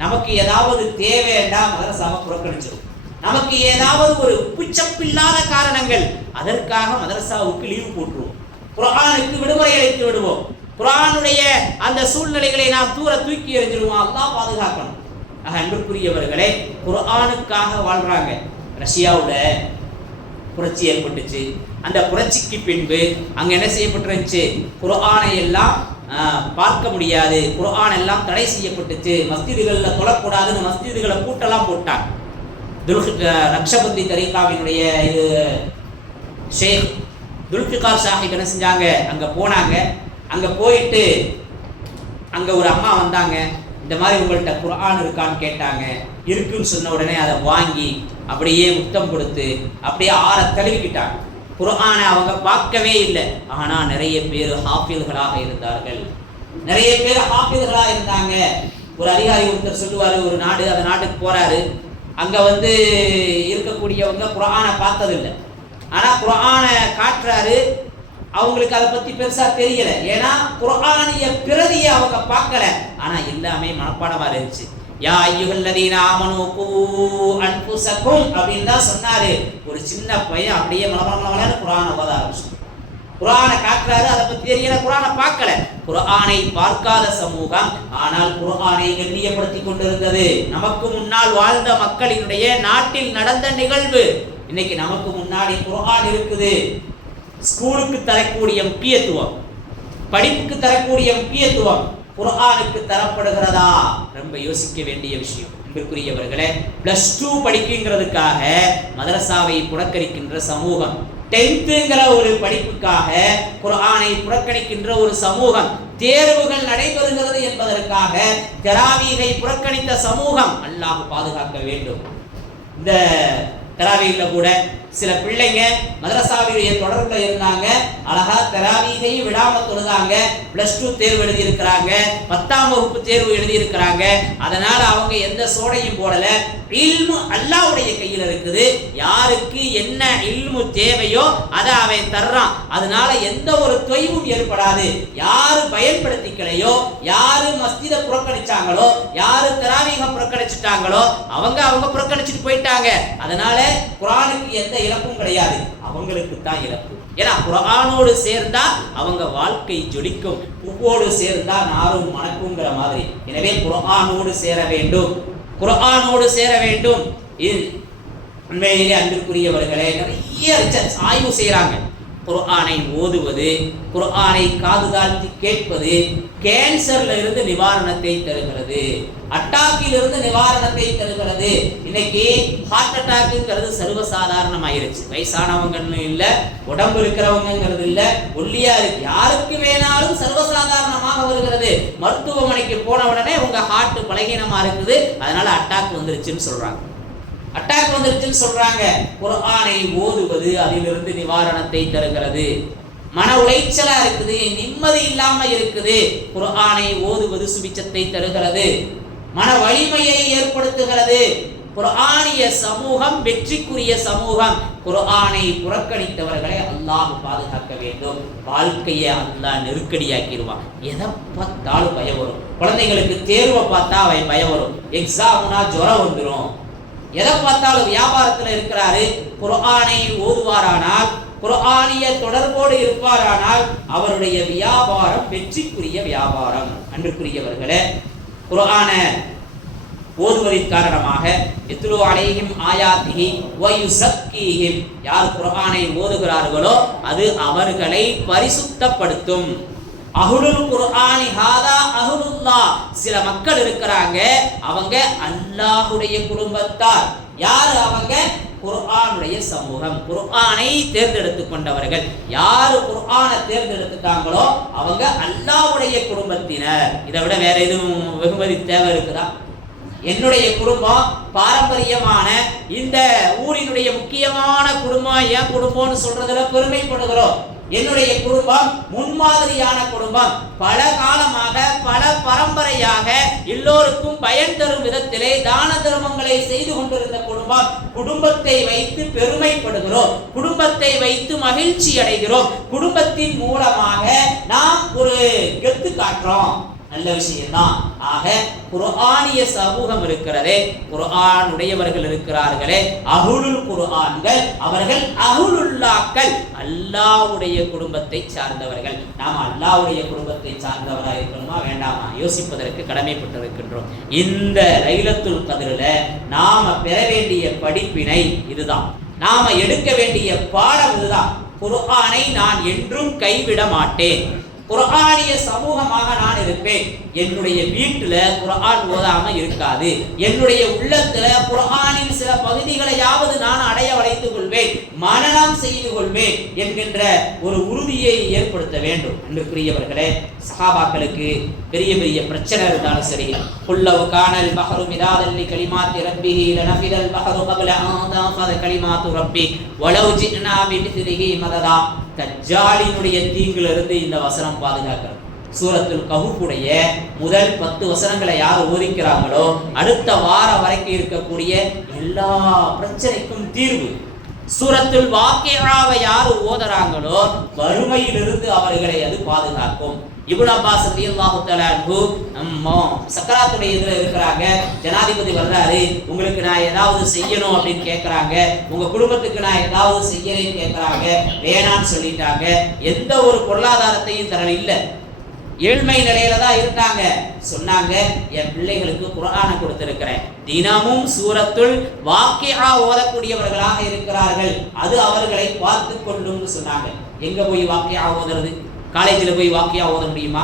நமக்கு ஏதாவது தேவையா மதரசாவை புறக்கணிச்சிடும். நமக்கு ஏதாவது ஒரு உப்புச்சப்பில்லாத காரணங்கள், அதற்காக மதரசாவுக்கு லீவு போட்டுருவோம், குர்ஆனுக்கு விடுமுறை அளித்து விடுவோம், குர்ஆனுடைய அந்த சூழ்நிலைகளை நாம் தூக்கி எறிஞ்சிடுவோம். அல்லாஹ் பாதுகாக்கணும். அன்புக்குரியவர்களே, குர்ஆனுக்காக வாழ்றாங்க. ரஷ்யாவுல புரட்சி ஏற்பட்டுச்சு. அந்த புரட்சிக்கு பின்பு அங்க என்ன செய்யப்பட்டிருந்துச்சு, குர்ஆனை எல்லாம் பார்க்க முடியாது, குர்ஆன் எல்லாம் தடை செய்யப்பட்டுச்சு, மஸ்ஜிதுகளில் தொழக்கூடாதுன்னு மஸ்ஜிதுகளை பூட்டெல்லாம் போட்டாங்க. நக்ஷபந்தி தரீகாவினுடைய இது ஷேக் துல்ஃபிகார் சாஹிப் என்ன செஞ்சாங்க, அங்கே போனாங்க. அங்கே போயிட்டு அங்கே ஒரு அம்மா வந்தாங்க. இந்த மாதிரி உங்கள்கிட்ட குர்ஆன் இருக்கான்னு கேட்டாங்க. இருக்குன்னு சொன்ன உடனே அதை வாங்கி அப்படியே முத்தம் கொடுத்து அப்படியே ஆற தழுவிக்கிட்டாங்க. குர்ஆனை அவங்க பார்க்கவே இல்லை. ஆனால் நிறைய பேர் ஹாஃபில்களாக இருந்தார்கள், நிறைய பேர் ஹாஃபில்களாக இருந்தாங்க. ஒரு அதிகாரி ஒருத்தர் சொல்லுவார், ஒரு நாடு, அந்த நாட்டுக்கு போகிறாரு. அங்கே வந்து இருக்கக்கூடியவங்க குர்ஆனை பார்த்ததில்லை, ஆனால் குர்ஆனை காட்டுறாரு. அவங்களுக்கு அதை பற்றி பெருசாக தெரியலை, ஏன்னா குர்ஆனிய பிரதியை அவங்க பார்க்கல. ஆனால் எல்லாமே மனப்பாடமாக இருந்துச்சு. யா அய்யுஹல்லதீன ஆமனூ கூ அன்ஃபுஸக்கும் அப்படின்னு தான் சொன்னாரு. ஒரு சின்ன பையன் அப்படியே மலமலமலன்னு குர்ஆனை ஓத ஆரம்பிச்சு. குர்ஆனை காட்டுறாரு, அதை பற்றி தெரியல, குர்ஆனை பார்க்கல. குர்ஆனை பார்க்காத சமூகம், ஆனால் குர்ஆனை கண்ணியப்படுத்தி கொண்டிருந்தது. நமக்கு முன்னால் வாழ்ந்த மக்களினுடைய நாட்டில் நடந்த நிகழ்வு. இன்னைக்கு நமக்கு முன்னாடி குர்ஆன் இருக்குது. ஸ்கூலுக்கு தரக்கூடிய முக்கியத்துவம், படிப்புக்கு தரக்கூடிய முக்கியத்துவம் குர்ஆனுக்கு தரப்படுகிறதா? ரொம்ப யோசிக்க வேண்டிய விஷயம். அன்பிற்குரியவர்களே, +2 படிக்குங்கிறதுக்காக மதரசாவை புறக்கணிக்கின்ற சமூகம், 10ங்கிற ஒரு படிப்புக்காக குர்ஆனை புறக்கணிக்கின்ற ஒரு சமூகம், தேர்வுகள் நடைபெறுகிறது என்பதற்காக தராவீகை புறக்கணித்த சமூகம். அல்லாஹ் பாதுகாக்க வேண்டும். இந்த தராவீகில் கூட சில பிள்ளைங்க மதரசாவுடைய தொடர்பில் இருந்தாங்க, அழகா தராவீகையும் விடாமல் தொழுதாங்க. +2 தேர்வு எழுதியிருக்கிறாங்க, 10ஆம் வகுப்பு தேர்வு எழுதியிருக்கிறாங்க. அதனால அவங்க எந்த சோடையும் போடல. இல்மு அல்லாஹ்வுடைய கையில் இருக்குது. யாருக்கு என்ன இல்மு தேவையோ அதை அவன் தர்றான். அதனால எந்த ஒரு தொய்வும் ஏற்படாது. யாரு பயன்படுத்திக்கலையோ, யாரு மஸ்ஜிதை புறக்கணிச்சாங்களோ, யாரு தராவீக புறக்கணிச்சுட்டாங்களோ அவங்க புறக்கணிச்சுட்டு போயிட்டாங்க. அதனால குர்ஆனுக்கு எந்த இழப்பும் கிடையாது, அவங்களுக்கு தான் இழப்பு. ஏன்னா குர்ஆனோடு சேர்ந்தா அவங்க வாழ்க்கை ஜொலிக்கும், பூவோடு சேர்ந்தா நாரும் மணக்குங்கிற மாதிரி. எனவே குர்ஆனோடு சேர வேண்டும், குர்ஆனோடு சேர வேண்டும். இது உண்மையிலே அன்பிற்குரியவர்களே, நிறைய ரிசர்ச் ஆய்வு செய்கிறாங்க. குர்ஆனை ஓதுவது, குர்ஆனை காது தாழ்த்தி கேட்பது கேன்சர்ல இருந்து நிவாரணத்தை தருகிறது, அட்டாக்கில் இருந்து நிவாரணத்தை தருகிறது. இன்னைக்கு ஹார்ட் அட்டாக்குங்கிறது சர்வசாதாரணமாயிருச்சு. வயசானவங்கன்னு இல்லை, உடம்பு இருக்கிறவங்கிறது இல்லை, ஒல்லியா இருக்கு, யாருக்கு வேணாலும் சர்வசாதாரணமாக வருகிறது. மருத்துவமனைக்கு போன உடனே உங்க ஹார்ட் பலகீனமா இருக்குது, அதனால அட்டாக் வந்துருச்சுன்னு சொல்றாங்க. அட்டாக் வந்துருச்சுன்னு சொல்றாங்க. குர்ஆனை ஓதுவது அதிலிருந்து நிவாரணத்தை தருகிறது. மன உளைச்சலா இருக்குது, நிம்மதி இல்லாம இருக்குது, குர்ஆனை ஓதுவது சுபிச்சத்தை தருகிறது, மன வலிமையை ஏற்படுத்துகிறது. குர்ஆனிய சமூகம் வெற்றிக்குரிய சமூகம். குர்ஆனை புறக்கணித்தவர்களை அல்லாஹ் பாதுகாக்க வேண்டும். வாழ்க்கையை அல்லாஹ் நெருக்கடியாக்கிடுவான். எதை பார்த்தாலும் பயம் வரும். குழந்தைங்களுக்கு தேர்வை பார்த்தா பயம் வரும். எக்ஸாம்னா ஜுரம் வந்துடும். எதை பார்த்தாலும் வியாபாரத்தில் இருக்கிறாரு, குர்ஆனை ஓதுவாரானால், குர்ஆனிய தொடர்போடு இருப்பாரானால் அவருடைய வியாபாரம் வெற்றிக்குரிய வியாபாரம். அன்புக்குரியவர்களே, குர்ஆன ஓதுவதின் காரணமாக இத்லு அலைஹிம் ஆயாத்திஹி வ யுஸக்கீஹிம், யார் குர்ஆனை ஓதுகிறார்களோ அது அவர்களை பரிசுத்தப்படுத்தும். அஹ்லுல் குர்ஆனி ஹாதா அஹ்லுல்லாஹ், சில மக்கள் இருக்கிறாங்க, அவங்க அல்லாஹ்வுடைய குடும்பத்தார். யார் அவங்க? குர்ஆனுடைய சமூகம், குர்ஆனை தேர்ந்தெடுத்து கொண்டவர்கள். யாரு குர்ஆனை தேர்ந்தெடுத்துட்டாங்களோ அவங்க அல்லாஹ்வுடைய குடும்பத்தினர். இதை விட வேற எதுவும் வெகுமதி தேவை இருக்குதா? என்னுடைய குடும்பம் பாரம்பரியமான இந்த ஊரினுடைய முக்கியமான குடும்பம், என் குடும்பம்னு சொல்றதுல பெருமைப்படுகிறோம். என்னுடைய குடும்பம் முன்மாதிரியான குடும்பம், பல காலமாக பல பரம்பரையாக எல்லோருக்கும் பயன் தரும் விதத்திலே தான தர்மங்களை செய்து கொண்டிருந்த குடும்பம். குடும்பத்தை வைத்து பெருமைப்படுகிறோம், குடும்பத்தை வைத்து மகிழ்ச்சி அடைகிறோம், குடும்பத்தின் மூலமாக நாம் ஒரு கெத்து காட்டுறோம். நல்ல விஷயம்தான். ஆக குர்ஆனிய சமூகம் இருக்கிறதே, குர்ஆன் உடையவர்கள் இருக்கிறார்களே, அஹ்லுல் குர்ஆன்கள், அவர்கள் அஹ்லுல்லாஹ்கள், அல்லாஹ்வுடைய குடும்பத்தை சார்ந்தவர்கள். நாம் அல்லாஹ்வுடைய குடும்பத்தை சார்ந்தவராக இருக்கணுமா வேண்டாமா யோசிப்பதற்கு கடமைப்பட்டிருக்கின்றோம். இந்த லைலத்துல் கத்ரில நாம பெற வேண்டிய படிப்பினை இதுதான், நாம எடுக்க வேண்டிய பாடம் இதுதான். குர்ஆனை நான் என்றும் கைவிட மாட்டேன், குர்ஆனிய சமூகமாக நான் இருப்பேன். என்னுடைய வீட்டுல குர்ஆன் ஓதாம இருக்காது, என்னுடைய உள்ளத்துல குர்ஆனின் சில பகுதிகளையாவது நான் அடைய வளைத்துக் கொள்வேன், மனனம் செய்து கொள்வேன் என்கின்ற ஒரு உறுதியை ஏற்படுத்த வேண்டும். அன்புக்குரியவர்களே, சஹாபாக்களுக்கு பெரிய பெரிய பிரச்சனை இருந்தாலும் சரி, குல்லவ் கானல் பஹரு மிதாதல் லிகலிமாத்தி ரப்பிஹி லனஃபிதல் பஹரு கப்ல அன் தன்ஃபத கலிமாத்து ரப்பி வலவ் ஜினா பிமிஸ்லிஹி மததா. தஜ்ஜாலினுடைய தீங்கிலிருந்து இந்த வசனம் பாதுகாக்கிறது. சூரத்துல் கஹ்ஃபுடைய முதல் 10 வசனங்களை யார் ஓதிக்கிறாங்களோ அடுத்த வாரம் வரைக்கும் இருக்கக்கூடிய எல்லா பிரச்சனைக்கும் தீர்வு. சூரத்துல் வாக்கியாவை யார் ஓதுறாங்களோ வறுமையிலிருந்து அவர்களை அது பாதுகாக்கும். இப்னு அப்பாஸ் ரலியல்லாஹு தஆலா அன்ஹு சக்கராத்துடைய இதுல இருக்கிறாங்க, ஜனாதிபதி வர்றாரு, உங்களுக்கு நான் ஏதாவது செய்யணும் அப்படின்னு கேட்கறாங்க, உங்க குடும்பத்துக்கு நான் ஏதாவது செய்யறேன்னு கேட்கறாங்க, வேணான்னு சொல்லிட்டாங்க. எந்த ஒரு பொருளாதாரத்தையும் தர இல்லை, ஏழ்மை நிலையில தான் இருந்தாங்க. சொன்னாங்க, என் பிள்ளைகளுக்கு குர்ஆனை கொடுத்திருக்கிறேன், தினமும் சூரத்துல் வாக்கியா ஓதக்கூடியவர்களாக இருக்கிறார்கள், அது அவர்களை பார்த்து கொள்ளும்னு சொன்னாங்க. எங்க போய் வாக்கியா ஓதுறது? காலேஜில் போய் வாக்கியா ஓத முடியுமா?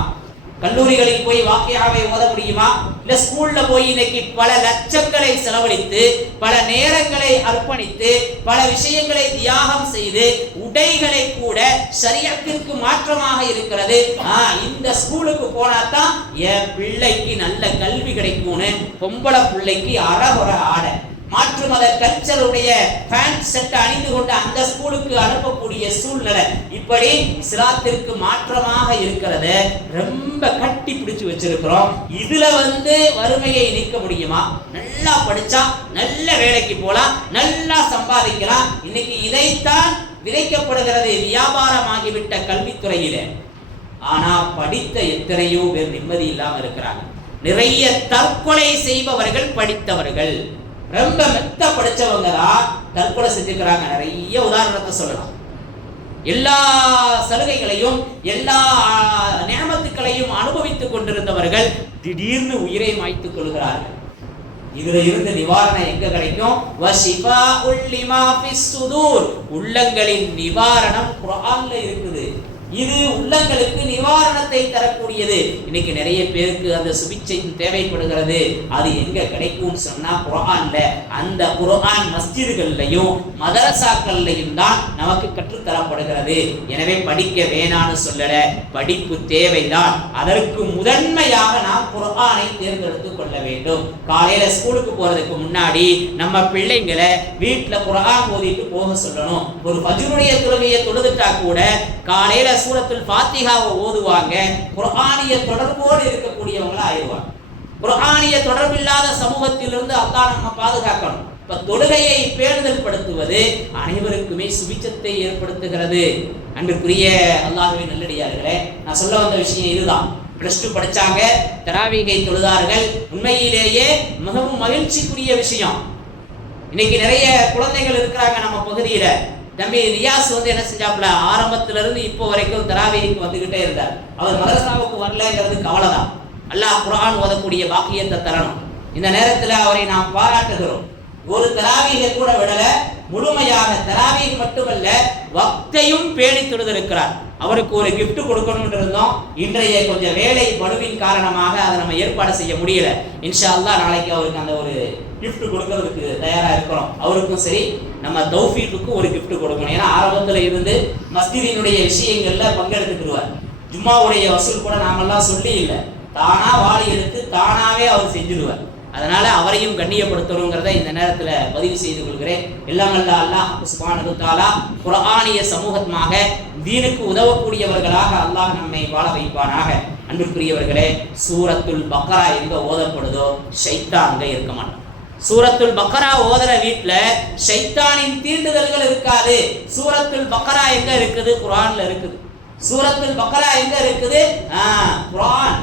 கல்லூரிகளில் போய் வாக்கியாவை ஓத முடியுமா? இல்ல ஸ்கூல்ல போய் இன்னைக்கு பல லட்சங்களை செலவழித்து பல நேரங்களை அர்ப்பணித்து பல விஷயங்களை தியாகம் செய்து உடைகளை கூட ஷரியத்திற்கு மாற்றமாக இருக்கிறது, இந்த ஸ்கூலுக்கு போனா தான் என் பிள்ளைக்கு நல்ல கல்வி கிடைக்கும்னு பொம்பளை பிள்ளைக்கு அறகுறை ஆடை, மாற்று மத கல்ச்சருடைய பேண்ட் செட் அணிந்து கொண்டு அந்த ஸ்கூலுக்கு அனுப்பக்கூடிய சூழ்நிலை, இப்படி இஸ்லாத்திற்கு மாற்றமாக இருக்கிறத ரொம்ப கட்டி பிடிச்சு வச்சிருக்கிறோம். இதுல வறுமையை நீக்க முடியுமா? நல்லா படிச்சா நல்ல வேலைக்கு போலாம், நல்லா சம்பாதிக்கலாம். இன்னைக்கு இதைத்தான் விதைக்கப்படுகிறது வியாபாரமாகிவிட்ட கல்வித்துறையிலே. ஆனா படித்த எத்தனையோ பேர் நிம்மதி இல்லாம இருக்கிறாங்க. நிறைய தற்கொலை செய்பவர்கள் படித்தவர்கள், ரொம்ப மெத்த படிச்சவங்க தான் தற்கொலை செஞ்சுக்கிறாங்க. நிறைய உதாரணத்தை சொல்லலாம். எல்லா சலுகைகளையும் எல்லா நியமத்துக்களையும் அனுபவித்துக் கொண்டிருந்தவர்கள் திடீர்னு உயிரை மாய்த்துக் கொள்கிறார்கள். இதுல இருந்து நிவாரணம் எங்க கிடைக்கும்? வஷிஃபாஉல் லிமா ஃபிஸ் சுதூர், உள்ளங்களின் நிவாரணம் குர்ஆன்ல இருக்குது. இது உள்ளங்களுக்கு நிவாரணத்தை தரக்கூடியது. இன்னைக்கு நிறைய பேருக்கு அந்த சுபிட்சை தேவைப்படுகிறது. அது எங்க கிடைக்கும் சொன்னா குர்ஆன்ல. அந்த குர்ஆன் மஸ்ஜிதுகள்லையும் மதரசாக்கள்லையும் தான் நமக்கு கற்றுத்தரப்படுகிறது. எனவே படிக்க வேணான்னு சொல்லல, படிப்பு தேவைதான். அதற்கு முதன்மையாக நாம் குர்ஆனை தேர்ந்தெடுத்து கொள்ள வேண்டும். காலையில ஸ்கூலுக்கு போறதுக்கு முன்னாடி நம்ம பிள்ளைங்களை வீட்டுல குர்ஆன் ஓதிட்டு போக சொல்லணும். ஒரு ஃபஜ்ருடைய தொழுகையை தொழுதுட்டா கூட காலையில சூரத்துல் ஃபாத்திஹாவை ஓதுவாங்க, குர்ஆனிய தொடர்போடு இருக்கக்கூடியவங்களா ஆயிடுவாங்க. குர்ஆனிய தொடர்பில்லாத சமூகத்திலிருந்து அல்லாஹ் நம்ம பாதுகாக்கணும். இப்ப தொழுகையை பேணுதல் படுத்துவது அனைவருக்குமே சுபிச்சத்தை ஏற்படுத்துகிறது. அன்பிற்குரிய அல்லாஹ்வின் நல்லடியார்களே, நான் சொல்ல வந்த விஷயம் இதுதான். +2 படிச்சாங்க, தராவீகை தொழுதார்கள். உண்மையிலேயே மிகவும் மகிழ்ச்சிக்குரிய விஷயம். இன்னைக்கு நிறைய குழந்தைகள் இருக்கிறாங்க நம்ம பகுதியில. தம்பி ரியாஸ் என்ன செஞ்சாப்புல, ஆரம்பத்திலிருந்து இப்போ வரைக்கும் தராவீக்கு வந்துகிட்டே இருந்தார். அவர் மதரசாவுக்கு வரலங்கிறது கவலைதான். அல்லாஹ் குர்ஆன் ஓதக்கூடிய பாக்கியத்தை தரணும். இந்த நேரத்தில் அவரை நாம் பாராட்டுகிறோம். ஒரு தராவீகை கூட விடல, முழுமையாக தராவீக் மட்டுமல்ல வக்தையும் பேணி தொழுதிருக்கிறார். அவருக்கு ஒரு gift கொடுக்கணும்னு இருந்தோம். இன்றைய கொஞ்சம் வேலை பளுவின் காரணமாக அதை நம்ம ஏற்பாடு செய்ய முடியல. இன்ஷா அல்லாஹ் நாளைக்கு அவருக்கு அந்த ஒரு gift கொடுக்கறதுக்கு தயாரா இருக்கிறோம். அவருக்கும் சரி நம்ம தௌஃபீக்குக்கும் ஒரு gift கொடுக்கணும். ஏன்னா ஆரம்பத்தில் இருந்து மஸ்ஜிதினுடைய விஷயங்கள்ல பங்கெடுத்துக்குருவார். ஜும்மாவுடைய வசூல் கூட நாமெல்லாம் சொல்லி இல்லை, தானா வாளி எடுத்து தானாவே அவர் செஞ்சிடுவார். அதனால அவரையும் கண்ணியப்படுத்தணுங்கிறத இந்த நேரத்தில் பதிவு செய்து கொள்கிறேன். எல்லாம் அல்லாஹ் சுப்ஹானஹு வ தஆலா குர்ஆனிய சமூகமாக தீனுக்கு உதவக்கூடியவர்களாக அல்லாஹ் நம்மை வாழ வைப்பானாக. அன்புக்குரியவர்களே, சூரத்துல் பக்ரா எங்க ஓதப்படுதோ ஷைத்தான் அங்க இருக்க மாட்டான். சூரத்துல் பக்ரா ஓதுற வீட்டுல ஷைத்தானின் தீண்டுதல்கள் இருக்காது. சூரத்துல் பக்ரா எங்க இருக்குது? குர்ஆன்ல இருக்குது. சூரத்துல் பக்ரா எங்க இருக்குது? குர்ஆன்.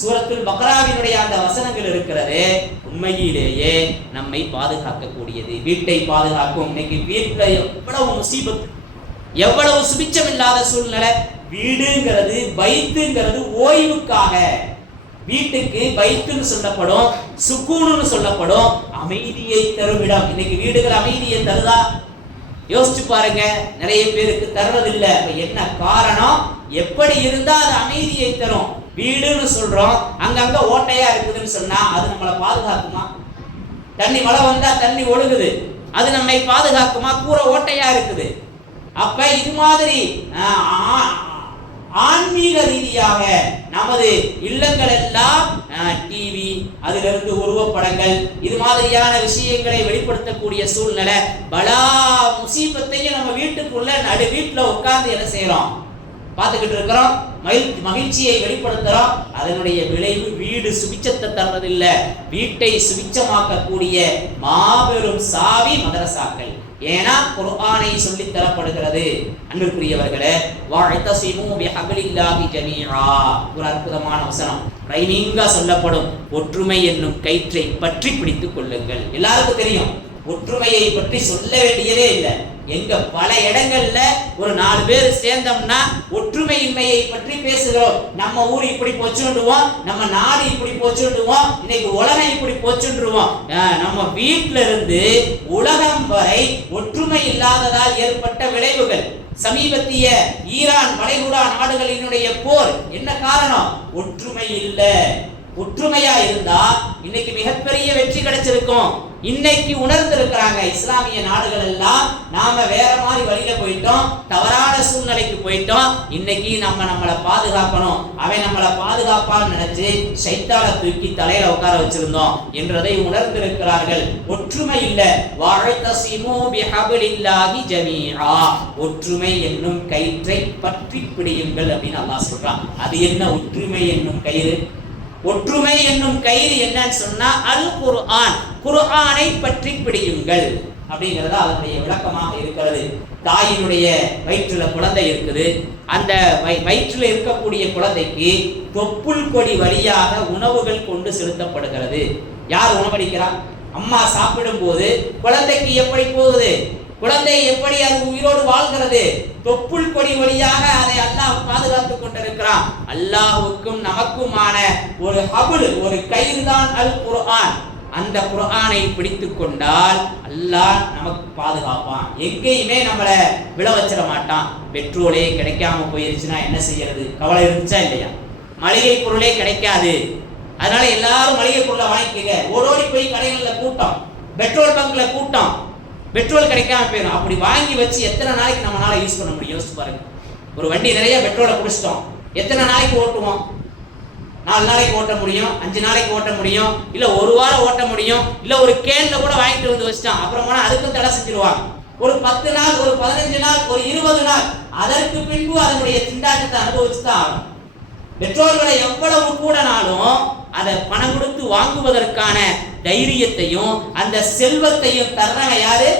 சூரத்துல் பக்ராவினுடைய அந்த வசனங்கள் இருக்கிறது, உண்மையிலேயே நம்மை பாதுகாக்கக்கூடியது, வீட்டை பாதுகாக்கும். இன்னைக்கு வீட்டுல எவ்வளவு முசீபத், எவ்வளவு சுபிச்சம் இல்லாத சூழ்நிலை. வீடுங்கிறது பைத்துங்கிறது ஓய்வுக்காக, வீட்டுக்கு பைத்துன்னு சொல்லப்படும், சுக்கூனுன்னு சொல்லப்படும், அமைதியை தரும் இடம். இன்னைக்கு வீடுகள் அமைதியை தருதா? யோசிச்சு பாருங்க. நிறைய பேருக்கு தர்றதில்லை. என்ன காரணம்? எப்படி இருந்தா அது அமைதியை தரும்? வீடுன்னு சொல்றோம், அங்கங்க ஓட்டையா இருக்குதுன்னு சொன்னா அது நம்மளை பாதுகாக்குமா? தண்ணி மழை வந்தா தண்ணி ஒழுகுது, அது நம்மை பாதுகாக்குமா? கூரை ஓட்டையா இருக்குது. அப்ப இது மாதிரி ஆன்மீக ரீதியாக நமது இல்லங்கள் எல்லாம் டிவி, அதிலிருந்து உருவப்படங்கள், இது மாதிரியான விஷயங்களை வெளிப்படுத்தக்கூடிய சூழ்நிலை. பலா முசீபத்தையும் நம்ம வீட்டுக்குள்ள வீட்டுல உட்கார்ந்து என்ன செய்யறோம்? பார்த்துக்கிட்டு இருக்கிறோம். மகிழ்ச்சியை வெளிப்படுத்துறோம். அதனுடைய விளைவு வீடு சுபிச்சத்தை தர்றதில்லை. வீட்டை சுபிச்சமாக்கக்கூடிய மாபெரும் சாவி மதரசாக்கள். ஏன்னா குர்ஆனை சொல்லி தரப்படுகிறது. அன்பிற்குரியவர்களே, வஅதஸிமு பிஹப்லில்லாஹி ஜமீஆ, ஒரு அற்புதமான வசனம். ரைமிங்கா சொல்லப்படும், ஒற்றுமை என்னும் கயிற்றை பற்றி பிடித்துக் கொள்ளுங்கள். எல்லாருக்கும் தெரியும், ஒற்றுமையை பற்றி சொல்ல வேண்டியதே இல்லை. எங்க பல இடங்கள்ல ஒரு 4 பேர் சேர்ந்தோம்னா ஒற்றுமையின்மையை பற்றி பேசுகிறோம். நம்ம ஊர் இப்படி போச்சுடுவோம், நம்ம நாடு இப்படி போச்சுடுவோம், இன்னைக்கு உலகம் இப்படி போச்சுடுவோம். நம்ம வீட்டில இருந்து உலகம் வரை ஒற்றுமை இல்லாததால் ஏற்பட்ட விளைவுகள். சமீபத்திய ஈரான் வளைகுடா நாடுகளினுடைய போர் என்ன காரணம்? ஒற்றுமை இல்லை. ஒற்றுமையா இருந்தா இன்னைக்கு மிகப்பெரிய வெற்றி கிடைச்சிருக்கும். இன்னைக்கு உணர்ந்திருக்கிறாங்க இஸ்லாமிய நாடுகள் எல்லாம், நாம வேற மாதிரி வழியில போயிட்டோம், தவறான சூழ்நிலைக்கு போயிட்டோம். இன்னைக்கு நம்மளை பாதுகாக்கணும், அவன் நம்மளை பாதுகாப்பான்னு நினைச்சு ஷைத்தானை தூக்கி தலையில உட்கார வச்சிருந்தோம் என்றதை உணர்ந்திருக்கிறார்கள். ஒற்றுமை இல்ல. வஅதஸிமு பிஹப்லில்லாஹி ஜமீஆ, ஒற்றுமை என்னும் கயிற்றை பற்றி பிடியுங்கள் அப்படின்னு அல்லாஹ் சொல்றான். அது என்ன ஒற்றுமை என்னும் கயிறு? ஒற்றுமை என்னும் கயிறு என்னன்னு சொன்னா அல் குர்ஆன், குர்ஆனை பற்றி பிடியுங்கள் அப்படிங்கிறது அதனுடைய விளக்கமாக இருக்கிறது. தாயினுடைய வயிற்றுல குழந்தை இருக்குது. அந்த வயிற்றுல இருக்கக்கூடிய குழந்தைக்கு தொப்புள் கொடி வழியாக உணவுகள் கொண்டு செலுத்தப்படுகிறது. யார் உணவளிக்கிறார்? அம்மா சாப்பிடும் போது குழந்தைக்கு எப்படி போகுது? குழந்தை எப்படி அது உயிரோடு வாழ்கிறது? தொப்புள் கொடி வழியாக அதை அல்லாஹ் பாதுகாத்துக் கொண்டிருக்கிறான். அல்லாஹ்வுக்கும் நமக்குமான ஒரு ஹபுல், ஒரு கயிறு தான் அல் குர்ஆன். அந்த குர்ஆனை பிடித்துக் கொண்டால் அல்லாஹ் நமக்கு பாதுகாப்பான். எங்கேயுமே நம்மளை விழ வச்சிட மாட்டான். பெட்ரோலே கிடைக்காம போயிருச்சுன்னா என்ன செய்யறது? கவலை இருந்துச்சா இல்லையா? மளிகை பொருளே கிடைக்காது, அதனால எல்லாரும் மளிகை பொருளை வாங்கிக்கங்க. ஓடோடி போய் கடைகளில் கூட்டம், பெட்ரோல் பங்க்ல கூட்டம், பெட்ரோல் கிடைக்காம போயிடும். அப்படி வாங்கி வச்சு எத்தனை நாளைக்கு நம்மளால யூஸ் பண்ண முடியும்? யோசிச்சு பாருங்க. ஒரு வண்டி நிறைய பெட்ரோலை குடிச்சிட்டோம், எத்தனை நாளைக்கு ஓட்டுவோம்? 4 நாளைக்கு ஓட்ட முடியும், 5 நாளைக்கு ஓட்ட முடியும், இல்ல 1 வாரம் ஓட்ட முடியும், இல்ல ஒரு கேன்ல கூட வாங்கிட்டு வந்து வச்சிட்டோம், அப்புறம் போனா அதுக்கும் தடை செஞ்சிருவாங்க. ஒரு 10 நாள், ஒரு 15 நாள், ஒரு 20 நாள், அதற்கு பின்பு அதனுடைய திண்டாட்டத்தை அனுபவிச்சுதான் ஆகும். பெட்ரோல் விலை எவ்வளவு கூடனாலும் அதை பணம் கொடுத்து வாங்குவதற்கான தைரியத்தையும் அந்த செல்வத்தையும் தர்றவன் யாரு?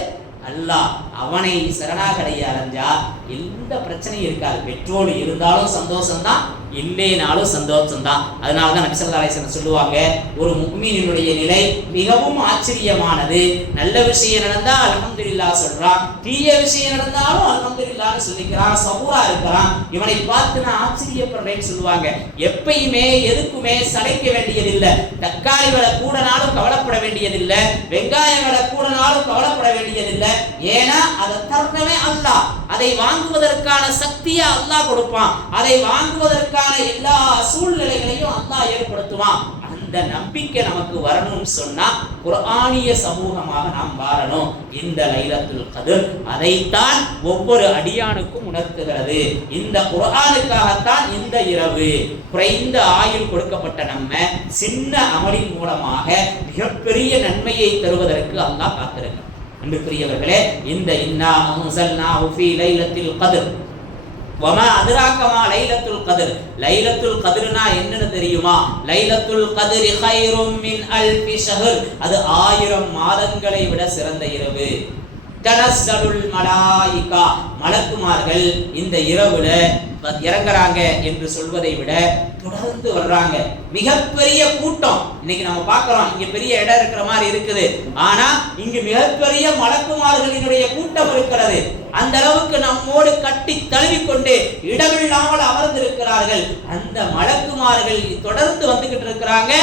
அல்லாஹ். அவனை சரணாகடைய அடைஞ்சா எந்த பிரச்சனையும் இருக்காது. பெட்ரோல் இருந்தாலும் சந்தோஷம்தான், இல்லைனாலும் சந்தோஷம்தான். அதனால தான் நபி ஸல்லல்லாஹு அலைஹி வஸல்லம் சொல்லுவாங்க, ஒரு முஃமினினுடைய நிலை மிகவும் ஆச்சரியமானது. நல்ல விஷயம் நடந்தா அல்ஹம்துலில்லாஹ் சொல்றான், தீய விஷயம் நடந்தாலும் அல்ஹம்துலில்லாஹ்னு சொல்லிக்கிறான், சபூரா இருக்கிறான். இவனை பார்த்து நான் ஆச்சரியப்படுறேன்னு சொல்லுவாங்க. எப்பயுமே எதுக்குமே சளைக்க வேண்டியதில்லை. தக்காளி விலை கூடனாலும் கவலைப்பட வேண்டியதில்லை, வெங்காயம் விலை கூடனாலும் கவலைப்பட வேண்டியதில்லை. ஏன்னா அதை தர்றவே அல்லாஹ். அதை வாங்குவதற்கான சக்தியை அல்லாஹ் கொடுப்பான். அதை வாங்குவதற்கான எல்லா சூழ்நிலைகளையும் அல்லாஹ் ஏற்படுத்துவான். அந்த நம்பிக்கை நமக்கு வரணும்னு சொன்னா குர்ஆனிய சமூகமாக நாம் வாழணும். இந்த லைலத்துல் கத்ர் அதைத்தான் ஒவ்வொரு அடியானுக்கும் உணர்த்துகிறது. இந்த குர்ஆனுக்காகத்தான் இந்த இரவு. குறைந்த ஆயுள் கொடுக்கப்பட்ட நம்ம சின்ன அமலின் மூலமாக மிகப்பெரிய நன்மையை தருவதற்கு அல்லாஹ் காத்திருக்கிறார். அன்புக்குரியவர்களே, இந்த இன்னா அன்ஸல்னாஹு ஃபீ லைலத்தில் கத்ர் வமா அத்ராக மா லைலத்துல் கத்ர். லைலத்துல் கத்ர்னா என்னன்னு தெரியுமா? லைலத்துல் கத்ரி கைரும் மின் அல்ஃபி ஷஹர். அது 1000 மாதங்களை விட சிறந்த இரவு. தனஸ்ஸலுல் மலாயிகா, மலக்குமார்கள் இந்த இரவுல இறங்குறாங்க என்று சொல்வதை விட தொடர்ந்து வர்றாங்க. மிகப்பெரிய கூட்டம். இன்னைக்கு நம்ம பார்க்கிறோம், இங்க பெரிய இடம் இருக்கிற மாதிரி இருக்குது, ஆனா இங்கு மிகப்பெரிய மலக்குமார்களினுடைய கூட்டம் இருக்கிறது. அந்த அளவுக்கு நம்மோடு கட்டி தழுவிக்கொண்டு இடமில்லாமல் அமர்ந்திருக்கிறார்கள். அந்த மலக்குமார்கள் தொடர்ந்து வந்துகிட்டு இருக்கிறாங்க.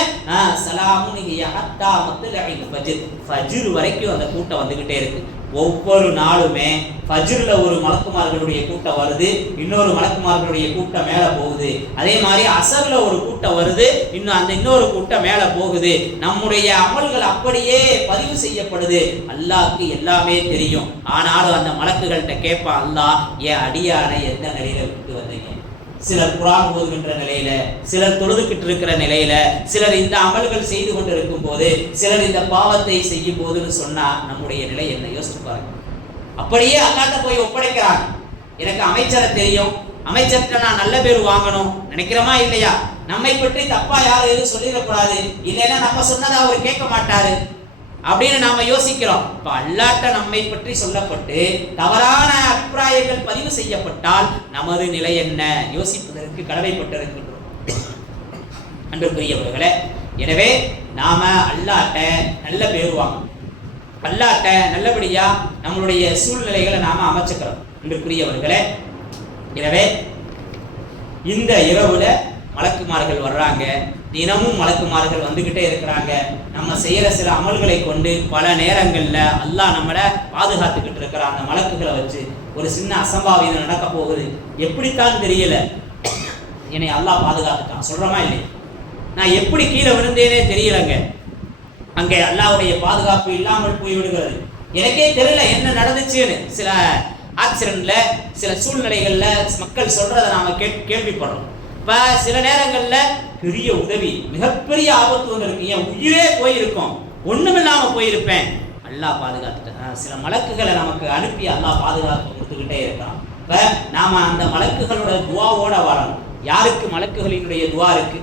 ஸலாமுன் ஹிய ஹத்தா மத்லஇல் ஃபஜ்ர். ஃபஜ்ர் வரைக்கும் அந்த கூட்டம் வந்துகிட்டே இருக்கு. ஒவ்வொரு நாளுமே ஃபஜ்ர்ல ஒரு மலக்குமார்களுடைய கூட்டம் வருது, இன்னொரு மலக்குமார்களுடைய கூட்டம் மேல போகுது. அதே மாதிரி அசர்ல ஒரு கூட்டம் வருது, இன்னொரு கூட்டம் மேல போகுது. நம்முடைய அமல்கள் அப்படியே பதிவு செய்யப்படுது. அல்லாஹ்க்கு எல்லாமே தெரியும். ஆனாலும் அந்த மலக்குகள்கிட்ட கேட்பான் அல்லாஹ், என் அடியானை எந்த நிலையில விட்டு வந்தீங்க? சிலர் குர்ஆன் ஓதுகின்ற நிலையில, சிலர் தொழுதுகிட்டு இருக்கிற நிலையில, சிலர் இந்த அமல்கள் செய்து கொண்டு இருக்கும் போது, சிலர் இந்த பாவத்தை செய்யும் போதுன்னு சொன்னா நம்முடைய நிலை என்ன? யோசிச்சு பாருங்க. அப்படியே அல்லாஹ்ட்ட போய் ஒப்படைக்கிறாங்க. எனக்கு அமைச்சரை தெரியும், அமைச்சர்கிட்ட நான் நல்ல பேர் வாங்கணும் நினைக்கிறோமா இல்லையா? நம்மை பற்றி தப்பா யாரும் எதுவும் சொல்லிடக்கூடாது, இல்லைன்னா நம்ம சொன்னதை அவர் கேட்க மாட்டாரு அப்படின்னு நாம யோசிக்கிறோம். இப்ப அல்லாஹ்ட்ட நம்மை பற்றி சொல்லப்பட்டு தவறான அபிப்பிராயங்கள் பதிவு செய்யப்பட்டால் நமது நிலை என்ன? யோசிப்பதற்கு கடமைப்பட்டிருக்கின்றோம். அன்புக்குரியவர்களே, எனவே நாம அல்லாஹ்ட்ட நல்ல பேர் வாங்கணும். அல்லாஹ்ட்ட நல்லபடியா நம்மளுடைய சூழ்நிலைகளை நாம அமைச்சுக்கிறோம். அன்புக்குரியவர்களே, எனவே இந்த இரவுல மலக்குமார்கள் வர்றாங்க. தினமும் மலக்குமார்கள் வந்துகிட்டே இருக்கிறாங்க. நம்ம செய்யற சில அமல்களை கொண்டு பல நேரங்கள்ல அல்லாஹ் நம்மளை பாதுகாத்துக்கிட்டு இருக்கிற அந்த மலக்குகளை வச்சு ஒரு சின்ன அசம்பாவிதம் நடக்க போகுது. எப்படித்தான் தெரியல, என்னை அல்லாஹ் பாதுகாத்துட்டான் சொல்றமா இல்லையா? நான் எப்படி கீழே விழுந்தேனே தெரியலங்க. அங்கே அல்லாஹ்வுடைய பாதுகாப்பு இல்லாமல் போய்விடுகிறது. எனக்கே தெரியல என்ன நடந்துச்சுன்னு. சில ஆக்சிடென்ட்ல, சில சூழ்நிலைகள்ல மக்கள் சொல்றதை நாம கேள்விப்படுறோம். இப்போ சில நேரங்களில் பெரிய உதவி, மிகப்பெரிய ஆபத்து வந்திருக்கு, என் உயிரே போயிருக்கும், ஒன்றுமில்லாமல் போயிருப்பேன், அல்லாஹ் பாதுகாத்துட்டேன். சில மலக்குகளை நமக்கு அனுப்பி அல்லாஹ் பாதுகாப்பு கொடுத்துக்கிட்டே இருக்கான். இப்போ நாம் அந்த மலக்குகளோட துவாவோட வரணும். யாருக்கு மலக்குகளினுடைய துவா இருக்கு?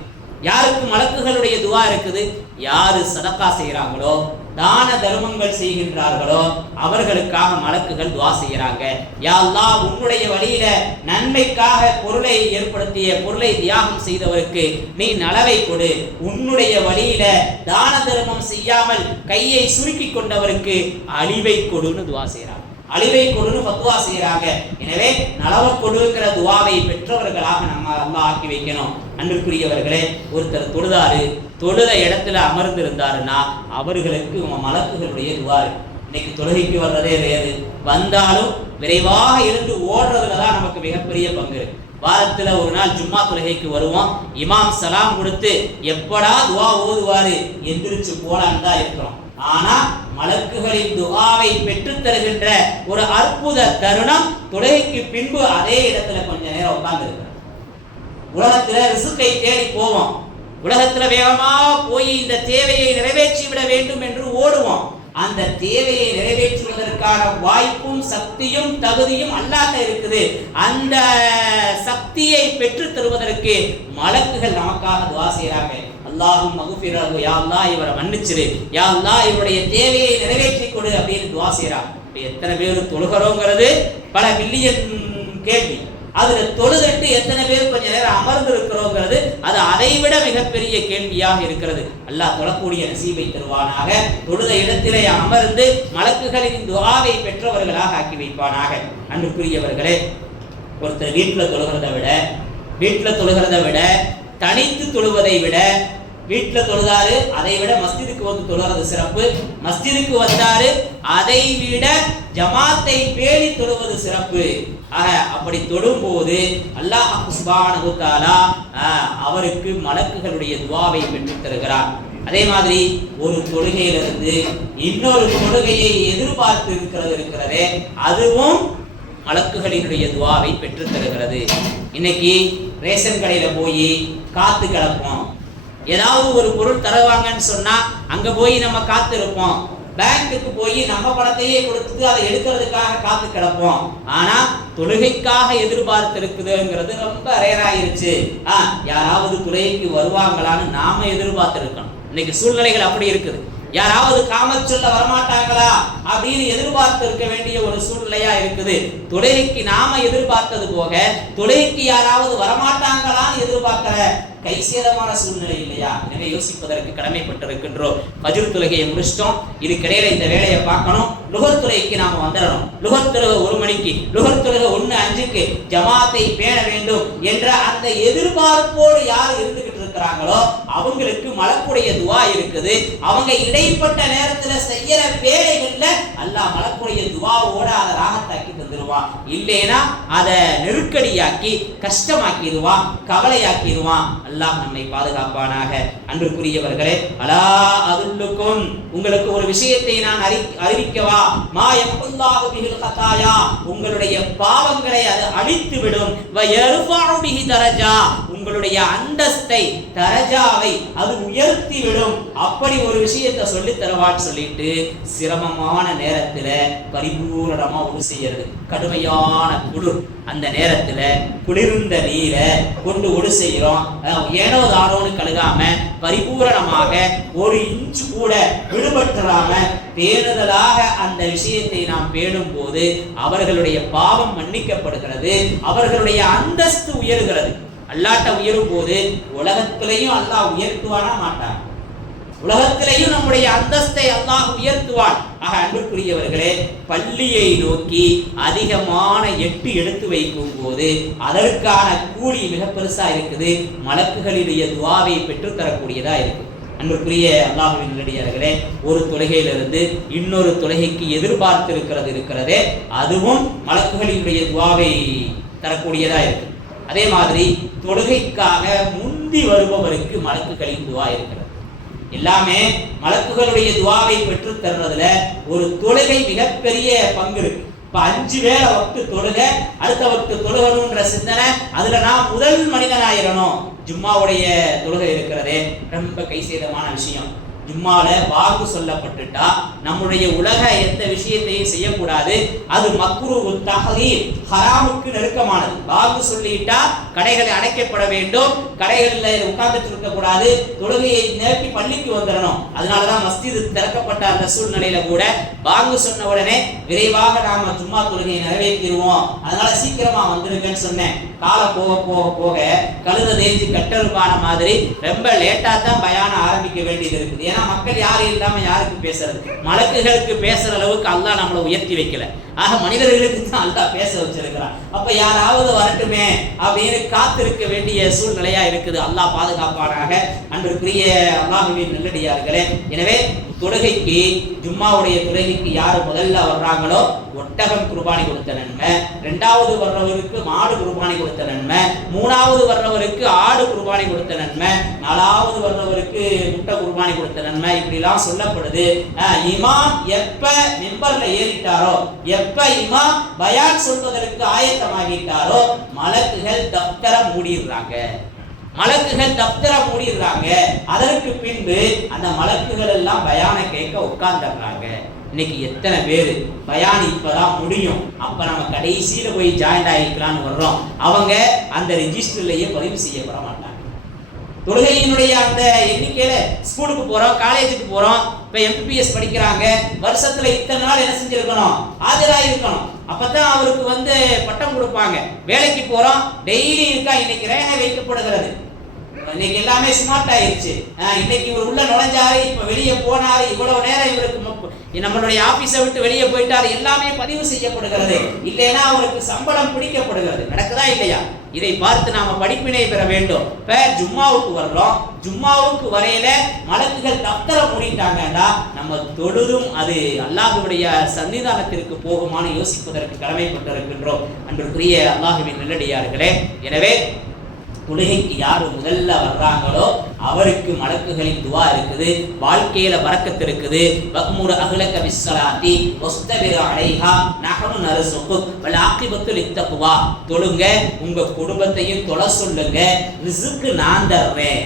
யாருக்கு மலக்குகளுடைய துவா இருக்குது? யாரு சதக்கா செய்கிறாங்களோ, தான தர்மங்கள் செய்கின்றார்களோ அவர்களுக்காக மலக்குகள் துவா செய்கிறாங்க. யா அல்லாஹ், உன்னுடைய வழியில நன்மைக்காக பொருளை ஏற்படுத்திய, பொருளை தியாகம் செய்தவருக்கு நீ நலவை கொடு. உன்னுடைய வழியில தான தர்மம் செய்யாமல் கையை சுருக்கி கொண்டவருக்கு அழிவை கொடுன்னு துவா செய்கிறாங்க. அழிவை கொடுன்னு ஃபத்வா செய்கிறாங்க. எனவே நலவை கொடுங்கிற துவாவை பெற்றவர்களாக நம்ம அல்லாஹ் ஆக்கி வைக்கணும். அன்பிற்குரியவர்களே, ஒருத்தர் தொழுதாரு, தொழுத இடத்துல அமர்ந்திருந்தாருன்னா அவர்களுக்கு மலக்குகளுடைய துவா இருக்கு. இன்னைக்கு தொழுகைக்கு வர்றதே வேறு, வந்தாலும் விரைவாக இருந்து ஓடுறதுல தான் நமக்கு மிகப்பெரிய பங்கு இருக்கு. வாரத்தில் ஒரு நாள் ஜும்மா தொழுகைக்கு வருவோம், இமாம் சலாம் கொடுத்து எப்படா துவா ஓதுவாரு எந்திரிச்சு போலான்னு தான் இருக்கிறோம். ஆனா மலக்குகளின் துஆவை பெற்றுத் தருகின்ற ஒரு அற்புத தருணம் தொழுகைக்கு பின்பு அதே இடத்துல கொஞ்ச நேரம் உட்கார்ந்து இருக்கிறோம். உலகத்துல ரிசுக்கை தேடி போவோம், உலகத்துல வேகமா போய் இந்த தேவையை நிறைவேற்றி விட வேண்டும் என்று ஓடுவோம். அந்த தேவையை நிறைவேற்றுவதற்கான வாய்ப்பும் சக்தியும் தகுதியும் அல்லாஹ்ட்ட இருக்குது. அந்த சக்தியை பெற்று தருவதற்கு மலக்குகள் நமக்காக துஆ செய்றாங்க. அல்லாஹும் மகுஃபிரஹு, யா அல்லாஹ் இவரை மன்னிச்சிரு, யா அல்லாஹ் இவருடைய தேவையை நிறைவேற்றி கொடு அப்படின்னு துஆ செய்றாங்க. எத்தனை பேர் தொழுகிறோங்கிறது பல மில்லியன் கேள்வி. அதுல தொழுதுட்டு எத்தனை பேர் கொஞ்ச நேரம் அமர்ந்து இருக்கிறோங்கிறது அது அதைவிட மிகப்பெரிய கேள்வியாக இருக்கிறது. அல்லாஹ் தொழக்கூடிய நசீபை தருவானாக. தொழுத இடத்திலே அமர்ந்து மலக்குகளின் துஆவை பெற்றவர்களாக ஆக்கி வைப்பானாக. அன்புக்குரியவர்களே, ஒருத்தர் வீட்டில் தொழுகிறத விட தனித்து தொழுவதை விட, வீட்டில் தொழுதாரு அதை விட மஸ்ஜிதுக்கு வந்து தொழுகிறது சிறப்பு, மஸ்ஜிதுக்கு வந்தாரு அதை விட ஜமாத்தை பேணி தொழுவது சிறப்பு. அப்படி தொழும்போது அல்லாஹ் சுப்ஹானஹு வ தஆலா அவருக்கு மலக்குகளுடைய துஆவை பெற்றுத் தருகிறார். அதே மாதிரி ஒரு தொழுகையிலிருந்து இன்னொரு தொழுகையை எதிர்பார்த்து இருக்கிறதே அதுவும் மலக்குகளினுடைய துஆவை பெற்றுத் தருகிறது. இன்னைக்கு ரேஷன் கடையில போய் காத்து கிடப்போம், ஏதாவது ஒரு பொருள் தருவாங்கன்னு சொன்னா அங்க போய் நம்ம காத்து இருப்போம். பேங்க்குக்கு போய் நம்ம பணத்தையே கொடுத்து அதை எடுக்கிறதுக்காக காத்து கிடப்போம். ஆனா தொழுகைக்காக எதிர்பார்த்து இருக்குதுங்கிறது ரொம்ப ரேராயிருச்சு. யாராவது தொழுகைக்கு வருவாங்களான்னு நாம எதிர்பார்த்து இருக்கணும். இன்னைக்கு சூழ்நிலைகள் அப்படி இருக்குது. யாராவது காமச் சொல்ல வரமாட்டாங்களா அப்படின்னு எதிர்பார்த்து இருக்க வேண்டிய ஒரு சூழ்நிலையா இருக்குது. தொழுகைக்கு நாம எதிர்பார்த்தது போக தொழுகைக்கு யாராவது வரமாட்டாங்களான்னு எதிர்பார்க்கிற கைசேதமான சூழ்நிலை இல்லையா? எனவே யோசிப்பதற்கு கடமைப்பட்டிருக்கின்றோம். ஃபஜ்ர் தொழுகையை முடிச்சிட்டோம், இதுக்கிடையில இந்த வேலையை பார்க்கணும். லுஹர் தொழுகைக்கு நாம வந்துடணும். லுஹர் தொழுகை 1 மணிக்கு, லுஹர் தொழுகை 1:05க்கு ஜமாத்தை பேண வேண்டும் என்ற அந்த எதிர்பார்ப்போடு யார் இருந்துகிட்டு இருக்கிறாங்களோ அவங்களுக்கு மலக்குடைய துஆ இருக்குது. அவங்க இடைப்பட்ட நேரத்துல செய்யற வேலைகள்ல அல்லாஹ் மலக்குடைய துஆவோட அதை ராகத்தாக்கி தந்துருவான். இல்லைன்னா அதை நெருக்கடியாக்கி கஷ்டமாக்கிடுவான், கவலையாக்கிடுவான். அல்லாஹ் நம்மை பாதுகாப்பானாக. அன்றுக்குரியவர்களே, அலா அதுல்லுக்கும், உங்களுக்கு ஒரு விஷயத்தை நான் அறிவிக்கவா? மா யம்ஹுல்லாஹு பிஹில் கதாயா, உங்களுடைய பாவங்களை அது அழித்து விடும். வ யர்ஃபஉ பிஹி தரஜா, உங்களுடைய அந்தஸ்தை தரஜாவை அது உயர்த்தி விடும். அப்படி ஒரு விஷயத்தை சொல்லி தருவான்னு சொல்லிட்டு சிரமமான நேரத்துல பரிபூரணமா ஒன்று செய்யறது. கடுமையான குளிர், அந்த நேரத்துல குளிர்ந்த நீரை கொண்டு ஒடு செய்யறோம். ஏனோ தானோன்னு கழுகாம பரிபூரணமாக 1 இன்ச்சு கூட விடுபட்டுறாம பேணுதலாக அந்த விஷயத்தை நாம் பேணும் போது அவர்களுடைய பாவம் மன்னிக்கப்படுகிறது, அவர்களுடைய அந்தஸ்து உயர்கிறது. அல்லாட்ட உயரும் போது உலகத்திலையும் அல்லாஹ் உயர்த்துவானா மாட்டான், உலகத்திலையும் நம்முடைய அந்தஸ்தை அல்லாஹ் உயர்த்துவான். அன்புக்குரியவர்களே, பள்ளியை நோக்கி அதிகமான 8 எடுத்து வைக்கும் போது அதற்கான கூலி மிக பெருசா இருக்குது. மலக்குகளுடைய துஆவை பெற்று தரக்கூடியதா இருக்கு. அன்புக்குரிய அல்லாஹ்வின் நல்லடியார்களே, ஒரு தொழுகையிலிருந்து இன்னொரு தொழுகைக்கு எதிர்பார்த்து இருக்கிறதே அதுவும் மலக்குகளுடைய துஆவை தரக்கூடியதா இருக்கு. அதே மாதிரி தொழுகைக்காக முந்தி வருபவருக்கு மலக்குகளின் துஆ இருக்கிறது. எல்லாமே மலக்குகளுடைய துஆவை பெற்று தர்றதுல ஒரு தொழுகை மிகப்பெரிய பங்கு இருக்கு. இப்ப 5 வேளை வக்து தொழுக, அடுத்த வக்து தொழுகணும்ன்ற சிந்தனை, அதுல நான் முதல் மனிதனாயிரணும். ஜும்மாவுடைய தொழுகை இருக்கிறதே ரொம்ப கைசேதமான விஷயம். ஜும்மால வாக்கு சொல்லப்பட்டுட்டா நம்முடைய உலக எந்த விஷயத்தையும் செய்யக்கூடாது. அது மக்ரூஹு தஹரீம், ஹராமுக்கு நெருக்கமானது. வாக்கு சொல்லிட்டா கடைகளை அடைக்கப்பட வேண்டும், கடைகளில் உட்கார்ந்துட்டு இருக்கக்கூடாது, தொழுகையை நேர்த்தி பள்ளிக்கு வந்துடணும். அதனாலதான் மஸ்ஜிது திறக்கப்பட்ட அந்த சூழ்நிலையில கூட வாக்கு சொன்ன உடனே விரைவாக நாம ஜும்மா தொழுகையை நிறைவேற்றிடுவோம், அதனால சீக்கிரமா வந்துருங்கன்னு சொன்னேன். காலம் போக போக போக கழுத தேஞ்சி கட்டருப்பான மாதிரி ரொம்ப லேட்டா தான் பயான ஆரம்பிக்க வேண்டியது இருக்குது. ஏன்னா மக்கள் யாரும் இல்லாம யாருக்கு பேசுறது? மலக்குகளுக்கு பேசுற அளவுக்கு அல்லாஹ் நம்மளை உயர்த்தி வைக்கல. ஆக மனிதர்களுக்கு தான் அல்லாஹ் பேச வச்சிருக்கிறான். அப்ப யாராவது வரட்டுமே அப்படின்னு காத்திருக்க வேண்டிய சூழ்நிலையா இருக்குது. அல்லாஹ் பாதுகாப்பானாக. அன்றுக்குரிய அல்லாஹ்வின் நல்லடியார்களே, எனவே தொழுகைக்கு, ஜும்மாவுடைய தொழுகைக்கு யார் முதல்ல வர்றாங்களோ ஒட்டகம் குர்பானி கொடுத்த நன்மை, 2வது வர்றவருக்கு மாடு குர்பானி கொடுத்த நன்மை, 3வது வர்றவருக்கு ஆடு குர்பானி கொடுத்த நன்மை, 4வது வர்றவருக்கு முட்டை குர்பானி கொடுத்த நன்மை, இப்படிலாம் சொல்லப்படுது. இமாம் எப்ப மிம்பர்ல ஏறிட்டாரோ, எப்ப இமாம் பயான் சொல்வதற்கு ஆயத்தமாகிட்டாரோ மலக்குகள் தப்தரை மூடிடுறாங்க. அதற்கு பின்பு அந்த மலக்குகள் எல்லாம் பயான கேட்க உட்கார்ந்துடுறாங்க. இன்னைக்கு எத்தனை பேர் பயான் இப்பதான் முடியும், அப்ப நம்ம கடைசியில போய் ஜாயின்ட் ஆகிக்கலான்னு வர்றோம். அவங்க அந்த ரெஜிஸ்டர்லயே பதிவு செய்யப்பட மாட்டாங்க. தொழுகையினுடைய அந்த எண்ணிக்கையில ஸ்கூலுக்கு போறோம், காலேஜுக்கு போறோம், இப்ப MBBS படிக்கிறாங்க, வருஷத்துல இத்தனை நாள் என்ன செஞ்சிருக்கணும், ஆஜராக இருக்கணும். அப்பதான் அவருக்கு பட்டம் கொடுப்பாங்க. வேலைக்கு போறோம், டெய்லி இருக்கா, இன்னைக்கு ரேகை வைக்கப்படுகிறது. இன்னைக்கு எல்லாமே ஸ்மார்ட் ஆயிருச்சு. இன்னைக்கு இவர் உள்ள நுழைஞ்சாரு, இப்ப வெளியே போனாரு, இவ்வளவு நேரம் இவருக்கு நம்மளுடைய ஆபீஸை விட்டு வெளியே போயிட்டாரு, எல்லாமே பதிவு செய்யப்படுகிறது. இல்லைன்னா அவருக்கு சம்பளம் பிடிக்கப்படுகிறது. நடக்குதா இல்லையா? இதை பார்த்து நாம படிப்பினை பெற வேண்டும். இப்ப ஜும்மாவுக்கு வர்றோம், ஜும்மாவுக்கு வரையில மலக்குகள் தப்தரை மூடிட்டாங்கடா, நம்ம தொழுதும் அது அல்லாஹ்வுடைய சன்னிதானத்திற்கு போகுமான்னு யோசிப்பதற்கு கடமைப்பட்டிருக்கின்றோம். அன்றுக்குரிய அல்லாஹ்வின் நல்லடியார்களே, எனவே தொழுகைக்கு யாரு முதல்ல வர்றாங்களோ அவருக்கு மலக்குகளின் துவா இருக்குது, வாழ்க்கையில பரக்கத்து இருக்குது. வக்முர் அஹ்லக பிஸ்ஸலாத்தி வஸ்தபிர் அலைஹா நஹனு நர்சுகுக் வல் ஆகிபத்து லித்தக்வா. தொழுங்க, உங்க குடும்பத்தையும் தொழ சொல்லுங்க, ரிஸ்க் நான் தர்றேன்,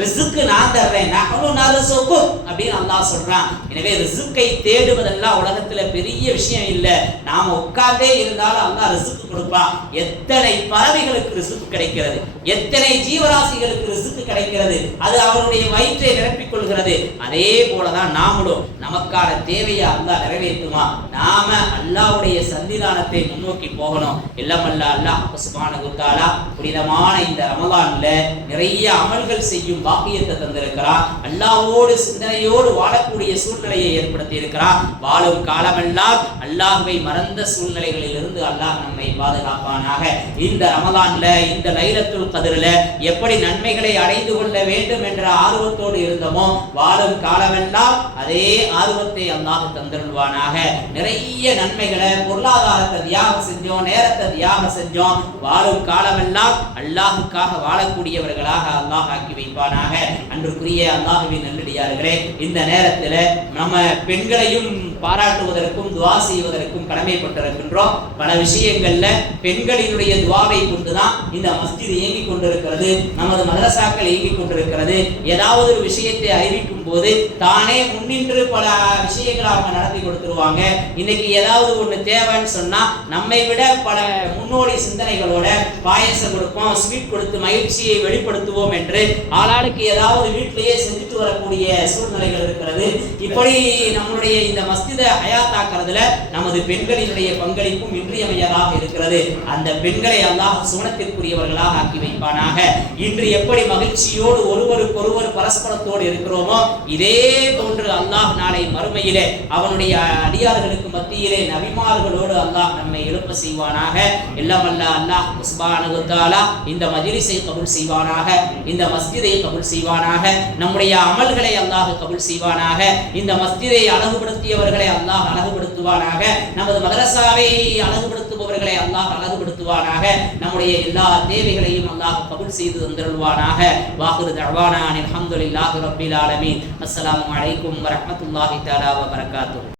ரிஸ்க் நான் தர்றேன், நஹனு நர்சுகுக் அப்படின்னு அல்லாஹ் சொல்றான். எனவே ரிஸ்கை தேடுவதெல்லாம் உலகத்துல பெரிய விஷயம் இல்லை. நாம உட்கார்ந்தே இருந்தாலும் அல்லாஹ் ரிஸ்க் கொடுப்பான். எத்தனை பறவைகளுக்கு ரிஸ்க் கிடைக்கிறது, எத்தனை ஜீவராசிகளுக்கு ரிஸ்க் கிடைக்கிறது, அது அவருடைய வயிற்றை நிரப்பிக் கொள்கிறது. அதே போலதான் நாமளும் நமக்கான தேவையை அல்லாஹ் நிறைவேற்றுமா. நாம அல்லாஹ்வுடைய சன்னிதானத்தை முன்னோக்கி போகணும். எல்லாமல்ல அல்லாஹ் சுப்ஹானஹு வ தஆலா புனிதமான இந்த ரமலான்ல நிறைய அமல்கள் செய்யும் பாக்கியத்தை தந்திருக்கிறார். அல்லாஹ்வோடு சிந்தனையோடு வாழக்கூடிய சூழ்நிலையை ஏற்படுத்தி இருக்கிறார். வாழும் காலமெல்லாம் அல்லாஹ்வை மறந்த சூழ்நிலைகளில் இருந்து அல்லாஹ் நம்மை பாதுகாப்பானாக. இந்த ரமலான்ல, இந்த லைலத்துல் கத்ர்ல எப்படி நன்மைகளை அடைந்து கொள்ள வேண்டும் என்ற ஆர்வத்தோடு இருந்தோமோ, வாழும் காலமெல்லாம் அதே ஆர்வத்தை அல்லாஹ் தந்திருவானாக. நிறைய நன்மைகளை, பொருளாதாரத்தை தியாகம் செஞ்சோம், நேரத்தை தியாகம் செஞ்சோம். வாழும் காலமெல்லாம் அல்லாஹுக்காக வாழக்கூடியவர்களாக அல்லாஹ் ஆக்கி வைப்பானாக. அன்றுக்குரிய அல்லாஹ்வின் நல்லடியார்களே, இந்த நேரத்தில் நம்ம பெண்களையும் பாராட்டுவதற்கும் துவா செய்வதற்கும் கடமைப்பட்டிருக்கின்றோம். பல விஷயங்கள்ல பெண்களினுடைய துவாவை கொண்டுதான் இந்த மஸ்ஜித் இயங்கிக் கொண்டிருக்கிறது, நமது மதரசாக்கள் இயங்கிக் கொண்டிருக்கிறது. ஏதாவது ஒரு விஷயத்தை அறிவிக்கும் போது தானே முன்னின்று பல விஷயங்களை அவங்க நடத்தி கொடுத்துருவாங்க. இன்னைக்கு ஏதாவது ஒண்ணு தேவைன்னு சொன்னா நம்மை விட பல முன்னோடி சிந்தனைகளோட பாயசம் கொடுப்போம், ஸ்வீட் கொடுத்து மகிழ்ச்சியை வெளிப்படுத்துவோம் என்று ஆளாளுக்கு ஏதாவது வீட்டிலேயே செஞ்சுட்டு வரக்கூடிய சூழ்நிலைகள் இருக்கிறது. இப்படி நம்மளுடைய இந்த மஸ்ஜிதை ஹயாத்தாக்குறதுல நமது பெண்களினுடைய பங்களிப்பும் இன்றியமையதாக இருக்கிறது. அந்த பெண்களை அல்லாஹ் சுவனத்திற்குரியவர்களாக ஆக்கி வைப்பானாக. இன்று எப்படி மகிழ்ச்சியோடு ஒருவருக்கொருவர் பரஸ்பரத்தோடு இருக்கிறோமோ, இதே போன்று அல்லாஹ் நாளை மறுமையிலே அவனுடைய அடியார்களுக்கு மத்தியிலே நபிமார்களோடு அல்லாஹ் நம்மை எழுப்ப செய்வானாக. எல்லாம் அல்லாஹ் சுப்ஹானஹு வ தஆலா இந்த மஜ்லிஸை கபூல் செய்வானாக, இந்த மஸ்ஜிதை கபூல் செய்வானாக, நம்முடைய அமல்களை அல்லாஹ் கபூல் செய்வானாக. இந்த மஸ்ஜிதை அழகுபடுத்தியவர்களை அல்லாஹ் அழகுபடுத்துவானாக, நமது மதரசாவை அழகுபடுத்துபவர்களை அல்லாஹ் அழகுபடுத்துவானாக. நம்முடைய எல்லா தேவைகளையும் அல்லாஹ் கபூல் செய்து தந்தருள்வானாக. வாஹிரு தஅவானா அல்ஹம்துலில்லாஹி ரப்பில் ஆலமீன். அஸ்ஸலாமு அலைக்கும் வரஹ்மத்துல்லாஹி தஆலா வ பரகாத்துஹு.